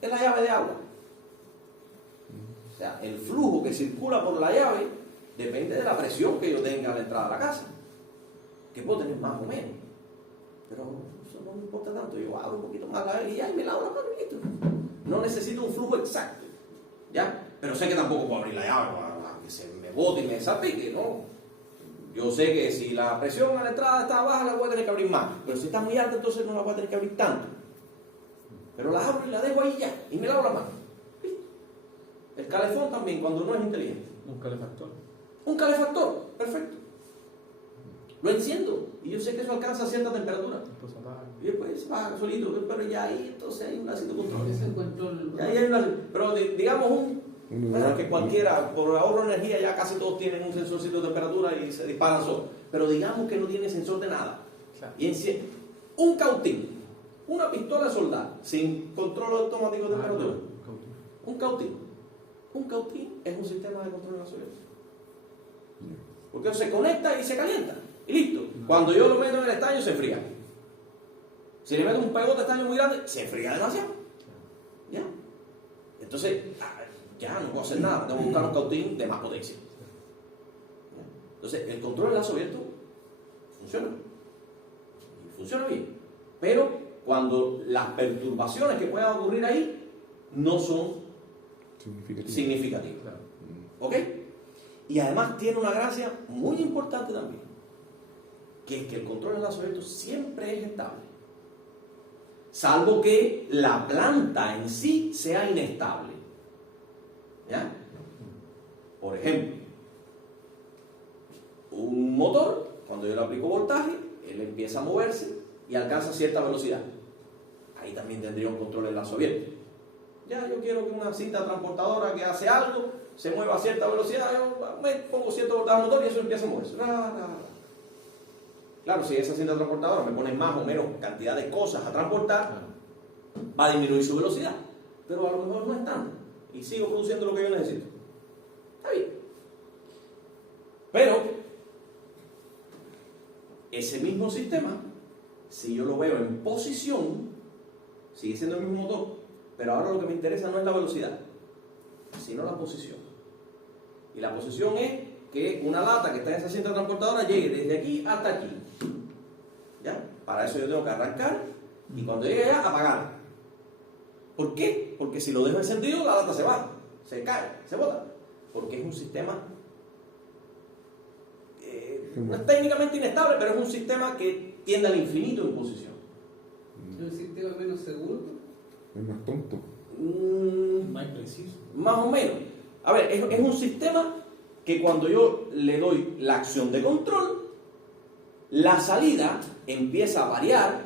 es la llave de agua. O sea, el flujo que circula por la llave depende de la presión que yo tenga a la entrada de la casa. Que puedo tener más o menos. Pero eso no me importa tanto. Yo abro un poquito más la llave y ya, y me lavo la mano y listo. No necesito un flujo exacto. ¿Ya? Pero sé que tampoco puedo abrir la llave para que se me bote y me salpique, ¿no? Yo sé que si la presión a la entrada está baja, la voy a tener que abrir más. Pero si está muy alta, entonces no la voy a tener que abrir tanto. Pero la abro y la dejo ahí ya. Y me lavo la mano. ¿Listo? El calefón también, cuando no es inteligente. Un calefactor. Un calefactor, perfecto. Lo enciendo. Y yo sé que eso alcanza a cierta temperatura. Después apaga. Y después baja solito. Pero ya ahí, entonces hay un lacito control. Ese control. Ya ahí hay pero digamos bueno, que cualquiera, por ahorro de energía, ya casi todos tienen un sensorcito de temperatura y se disparan solos. Pero digamos que no tiene sensor de nada. Claro. Y un cautín, una pistola de soldar, sin control automático de temperatura. Un cautín. Un cautín es un sistema de control de gasolina. Porque se conecta y se calienta. Y listo. Cuando yo lo meto en el estaño, se enfría. Si le meto un pegote de estaño muy grande, se enfría demasiado. ¿Ya? Entonces, ya no puedo hacer nada. Tengo que buscar un cautín de más potencia. ¿Ya? Entonces, el control de lazo abierto funciona. Y funciona bien. Pero cuando las perturbaciones que puedan ocurrir ahí no son significativas. Claro. ¿Ok? Y además tiene una gracia muy importante también, que es que el control de lazo abierto siempre es estable, salvo que la planta en sí sea inestable. ¿Ya? Por ejemplo, un motor, cuando yo le aplico voltaje, él empieza a moverse y alcanza cierta velocidad. Ahí también tendría un control de lazo abierto. Ya, yo quiero que una cinta transportadora que hace algo se mueva a cierta velocidad, yo me pongo cierto voltaje al motor y eso empieza a moverse. Claro, si esa cinta transportadora me pone más o menos cantidad de cosas a transportar, va a disminuir su velocidad. Pero a lo mejor no es tanto. Y sigo produciendo lo que yo necesito. Está bien. Pero, ese mismo sistema, si yo lo veo en posición, sigue siendo el mismo motor, pero ahora lo que me interesa no es la velocidad, sino la posición. Y la posición es que una lata que está en esa cinta transportadora llegue desde aquí hasta aquí. ¿Ya? Para eso yo tengo que arrancar y cuando llegue allá, apagar. ¿Por qué? Porque si lo dejo encendido, la lata se va, se cae, se bota. Porque es un sistema no es técnicamente inestable, pero es un sistema que tiende al infinito en posición. ¿Es un sistema menos seguro? Es más tonto. Más preciso. Más o menos. A ver, es un sistema que cuando yo le doy la acción de control, la salida empieza a variar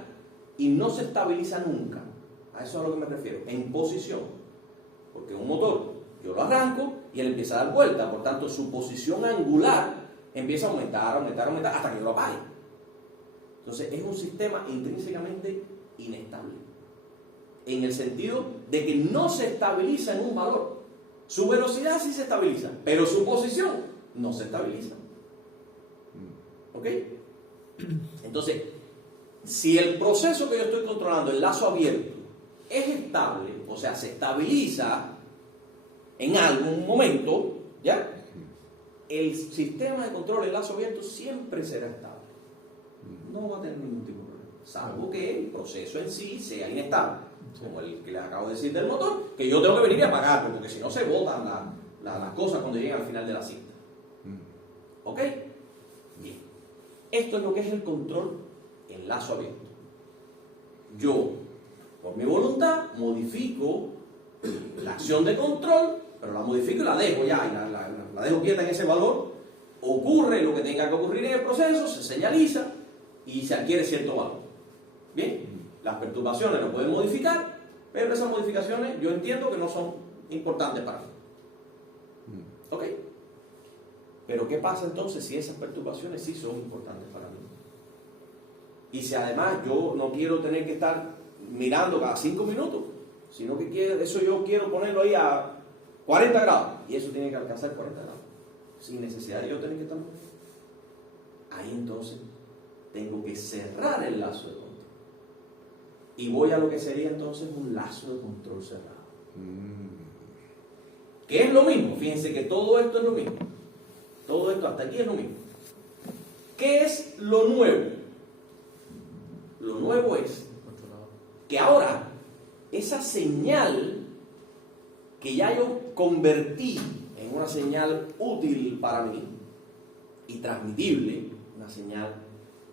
y no se estabiliza nunca. A eso es a lo que me refiero, en posición. Porque un motor, yo lo arranco y él empieza a dar vuelta, por tanto su posición angular empieza a aumentar, hasta que yo lo apague. Entonces es un sistema intrínsecamente inestable, en el sentido de que no se estabiliza en un valor. Su velocidad sí se estabiliza, pero su posición no se estabiliza. ¿Ok? Entonces, si el proceso que yo estoy controlando, el lazo abierto, es estable, o sea, se estabiliza en algún momento, ¿ya? El sistema de control del lazo abierto siempre será estable. No va a tener ningún tipo de problema, salvo que el proceso en sí sea inestable. Como el que les acabo de decir del motor, que yo tengo que venir y apagarlo, porque si no se botan las cosas cuando llegan al final de la cinta. ¿Ok? Bien. Esto es lo que es el control en lazo abierto. Yo, por mi voluntad, modifico la acción de control, pero la modifico y la dejo ya, y la dejo quieta en ese valor, ocurre lo que tenga que ocurrir en el proceso, se señaliza y se adquiere cierto valor. Bien, las perturbaciones lo pueden modificar, pero esas modificaciones yo entiendo que no son importantes para mí. ¿Ok? Pero ¿qué pasa entonces si esas perturbaciones sí son importantes para mí? Y si además yo no quiero tener que estar mirando cada 5 minutos, sino que eso yo quiero ponerlo ahí a 40 grados, y eso tiene que alcanzar 40 grados, sin necesidad de yo tener que estar moviendo. Ahí entonces tengo que cerrar el lazo de control. Y voy a lo que sería entonces un lazo de control cerrado. Que es lo mismo, fíjense que todo esto es lo mismo. Todo esto hasta aquí es lo mismo. ¿Qué es lo nuevo? Lo nuevo es que ahora esa señal que ya yo convertí en una señal útil para mí y transmitible, una señal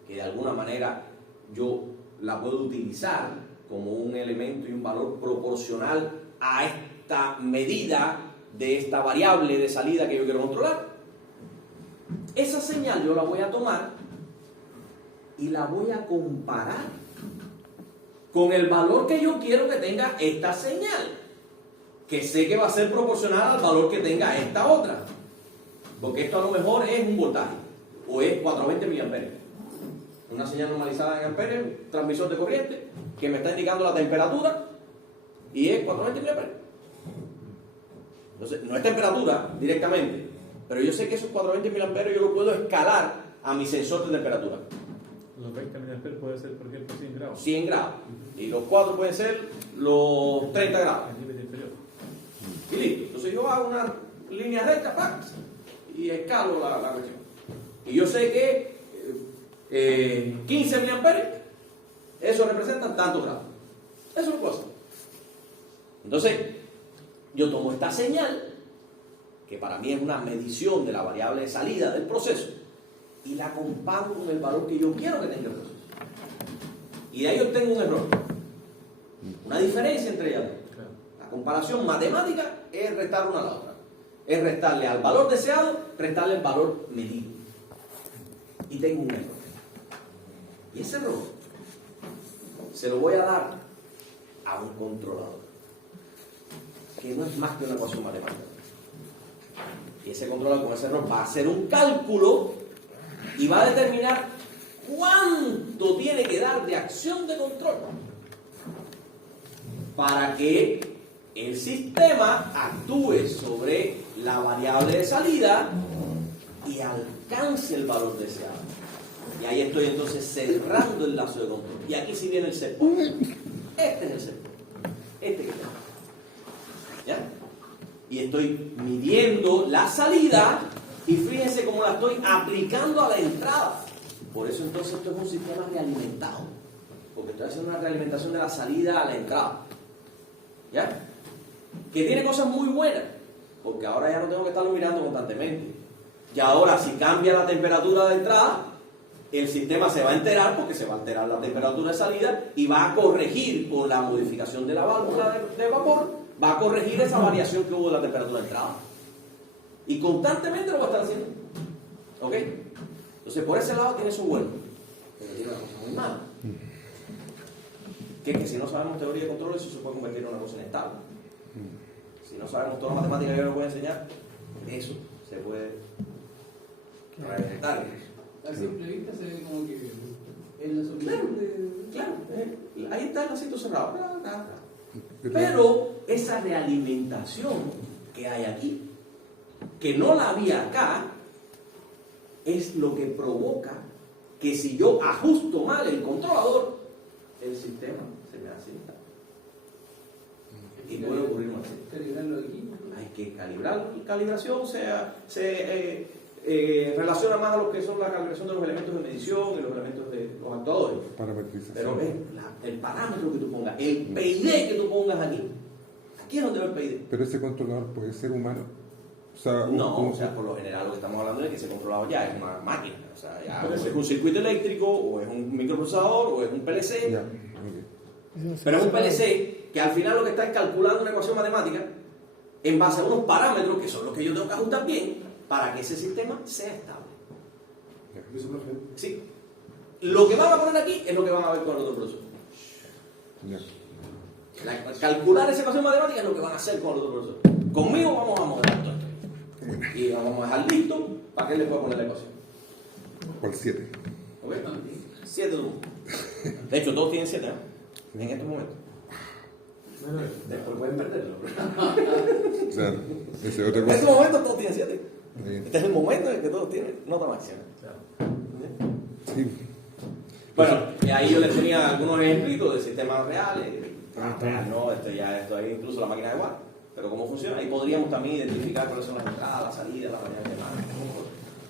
que de alguna manera yo la puedo utilizar como un elemento y un valor proporcional a esta medida de esta variable de salida que yo quiero controlar. Esa señal yo la voy a tomar y la voy a comparar con el valor que yo quiero que tenga esta señal, que sé que va a ser proporcional al valor que tenga esta otra, porque esto a lo mejor es un voltaje o es 420 mA, una señal normalizada en amperes, transmisor de corriente que me está indicando la temperatura y es 420 mA. Entonces no es temperatura directamente, pero yo sé que esos 420 mA yo lo puedo escalar a mi sensor de temperatura. Los 20 mA puede ser, por ejemplo, 100 grados. 100 grados. Y los 4 pueden ser los 30 grados. El nivel inferior. Y listo. Entonces yo hago una línea recta, ¡pac! Y escalo la cuestión. Y yo sé que 15 mA, eso representa tantos grados. Eso lo puedo hacer. Entonces, yo tomo esta señal, que para mí es una medición de la variable de salida del proceso, y la comparo con el valor que yo quiero que tenga el proceso. Y de ahí obtengo un error. Una diferencia entre ellas dos. Claro. La comparación matemática es restar una a la otra. Es restarle al valor deseado, restarle el valor medido. Y tengo un error. Y ese error se lo voy a dar a un controlador, que no es más que una ecuación matemática. Y ese controlador con ese error va a hacer un cálculo y va a determinar cuánto tiene que dar de acción de control para que el sistema actúe sobre la variable de salida y alcance el valor deseado. Y ahí estoy entonces cerrando el lazo de control. Y aquí sí viene el set point. Este es el set point. Este que tengo. ¿Ya? Y estoy midiendo la salida y fíjense cómo la estoy aplicando a la entrada. Por eso entonces esto es un sistema realimentado, porque estoy haciendo una realimentación de la salida a la entrada. ¿Ya? Que tiene cosas muy buenas, porque ahora ya no tengo que estarlo mirando constantemente. Y ahora si cambia la temperatura de entrada, el sistema se va a enterar, porque se va a alterar la temperatura de salida y va a corregir con la modificación de la válvula de vapor, va a corregir esa variación que hubo de la temperatura de entrada. Y constantemente lo va a estar haciendo. ¿Ok? Entonces por ese lado tiene su bueno, pero tiene una cosa muy mala. Que si no sabemos teoría de control, eso se puede convertir en una cosa inestable. Si no sabemos toda la matemática que yo les voy a enseñar, eso se puede reventar. A simple vista se ve como que es la solución Claro, ahí está el lacito cerrado. Pero esa realimentación que hay aquí, que no la había acá, es lo que provoca que si yo ajusto mal el controlador, el sistema se me hace inestable. Y puede ocurrir más. calibrarlo aquí. Hay que calibrarlo. La calibración se relaciona más a lo que son la calibración de los elementos de medición y los elementos de los actuadores. Parametrización. Pero es el parámetro que tú pongas, el PID que tú pongas aquí. Aquí es donde va el PID. Pero ese controlador puede ser humano. O sea, No, o sea, por lo general lo que estamos hablando es que ese controlador ya es una máquina. O sea, ya o es un circuito eléctrico, o es un microprocesador, o es un PLC. Ya, ok. Pero es un PLC que al final lo que está es calculando una ecuación matemática en base a unos parámetros que son los que yo tengo que ajustar bien para que ese sistema sea estable. Eso no fue. ¿Sí? Lo que van a poner aquí es lo que van a ver con el otro profesor. Ya. Calcular esa ecuación matemática es lo que van a hacer con el otro profesor. Conmigo vamos a modelar todo esto. Y vamos a dejar listo para que él le pueda poner la ecuación. ¿Cuál 7? ¿Ok? 7 de 1. De hecho, todos tienen 7, ¿no? En estos momentos. Después pueden perderlo. Claro. Ese otra En este cosa. momento todos tienen 7. Bien. Este es el momento en el que todos tienen nota máxima. Sí. Bueno, y ahí yo les tenía algunos ejemplitos de sistemas reales. Ajá. Real, no, esto ahí incluso la máquina de guard. Pero cómo funciona. Ahí podríamos también identificar cuáles son las entradas, las salidas, las variables de mano.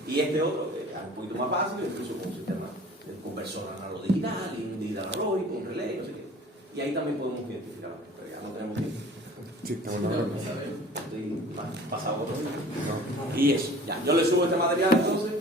Y este otro, que es un poquito más fácil, incluso con un sistema de conversor analógico digital, un digital analógico, un relay, no sé qué. Y ahí también podemos identificar, pero ya no tenemos tiempo. Sí, estamos hablando. Estoy pasado por todo. Y eso, ya, yo le subo este material entonces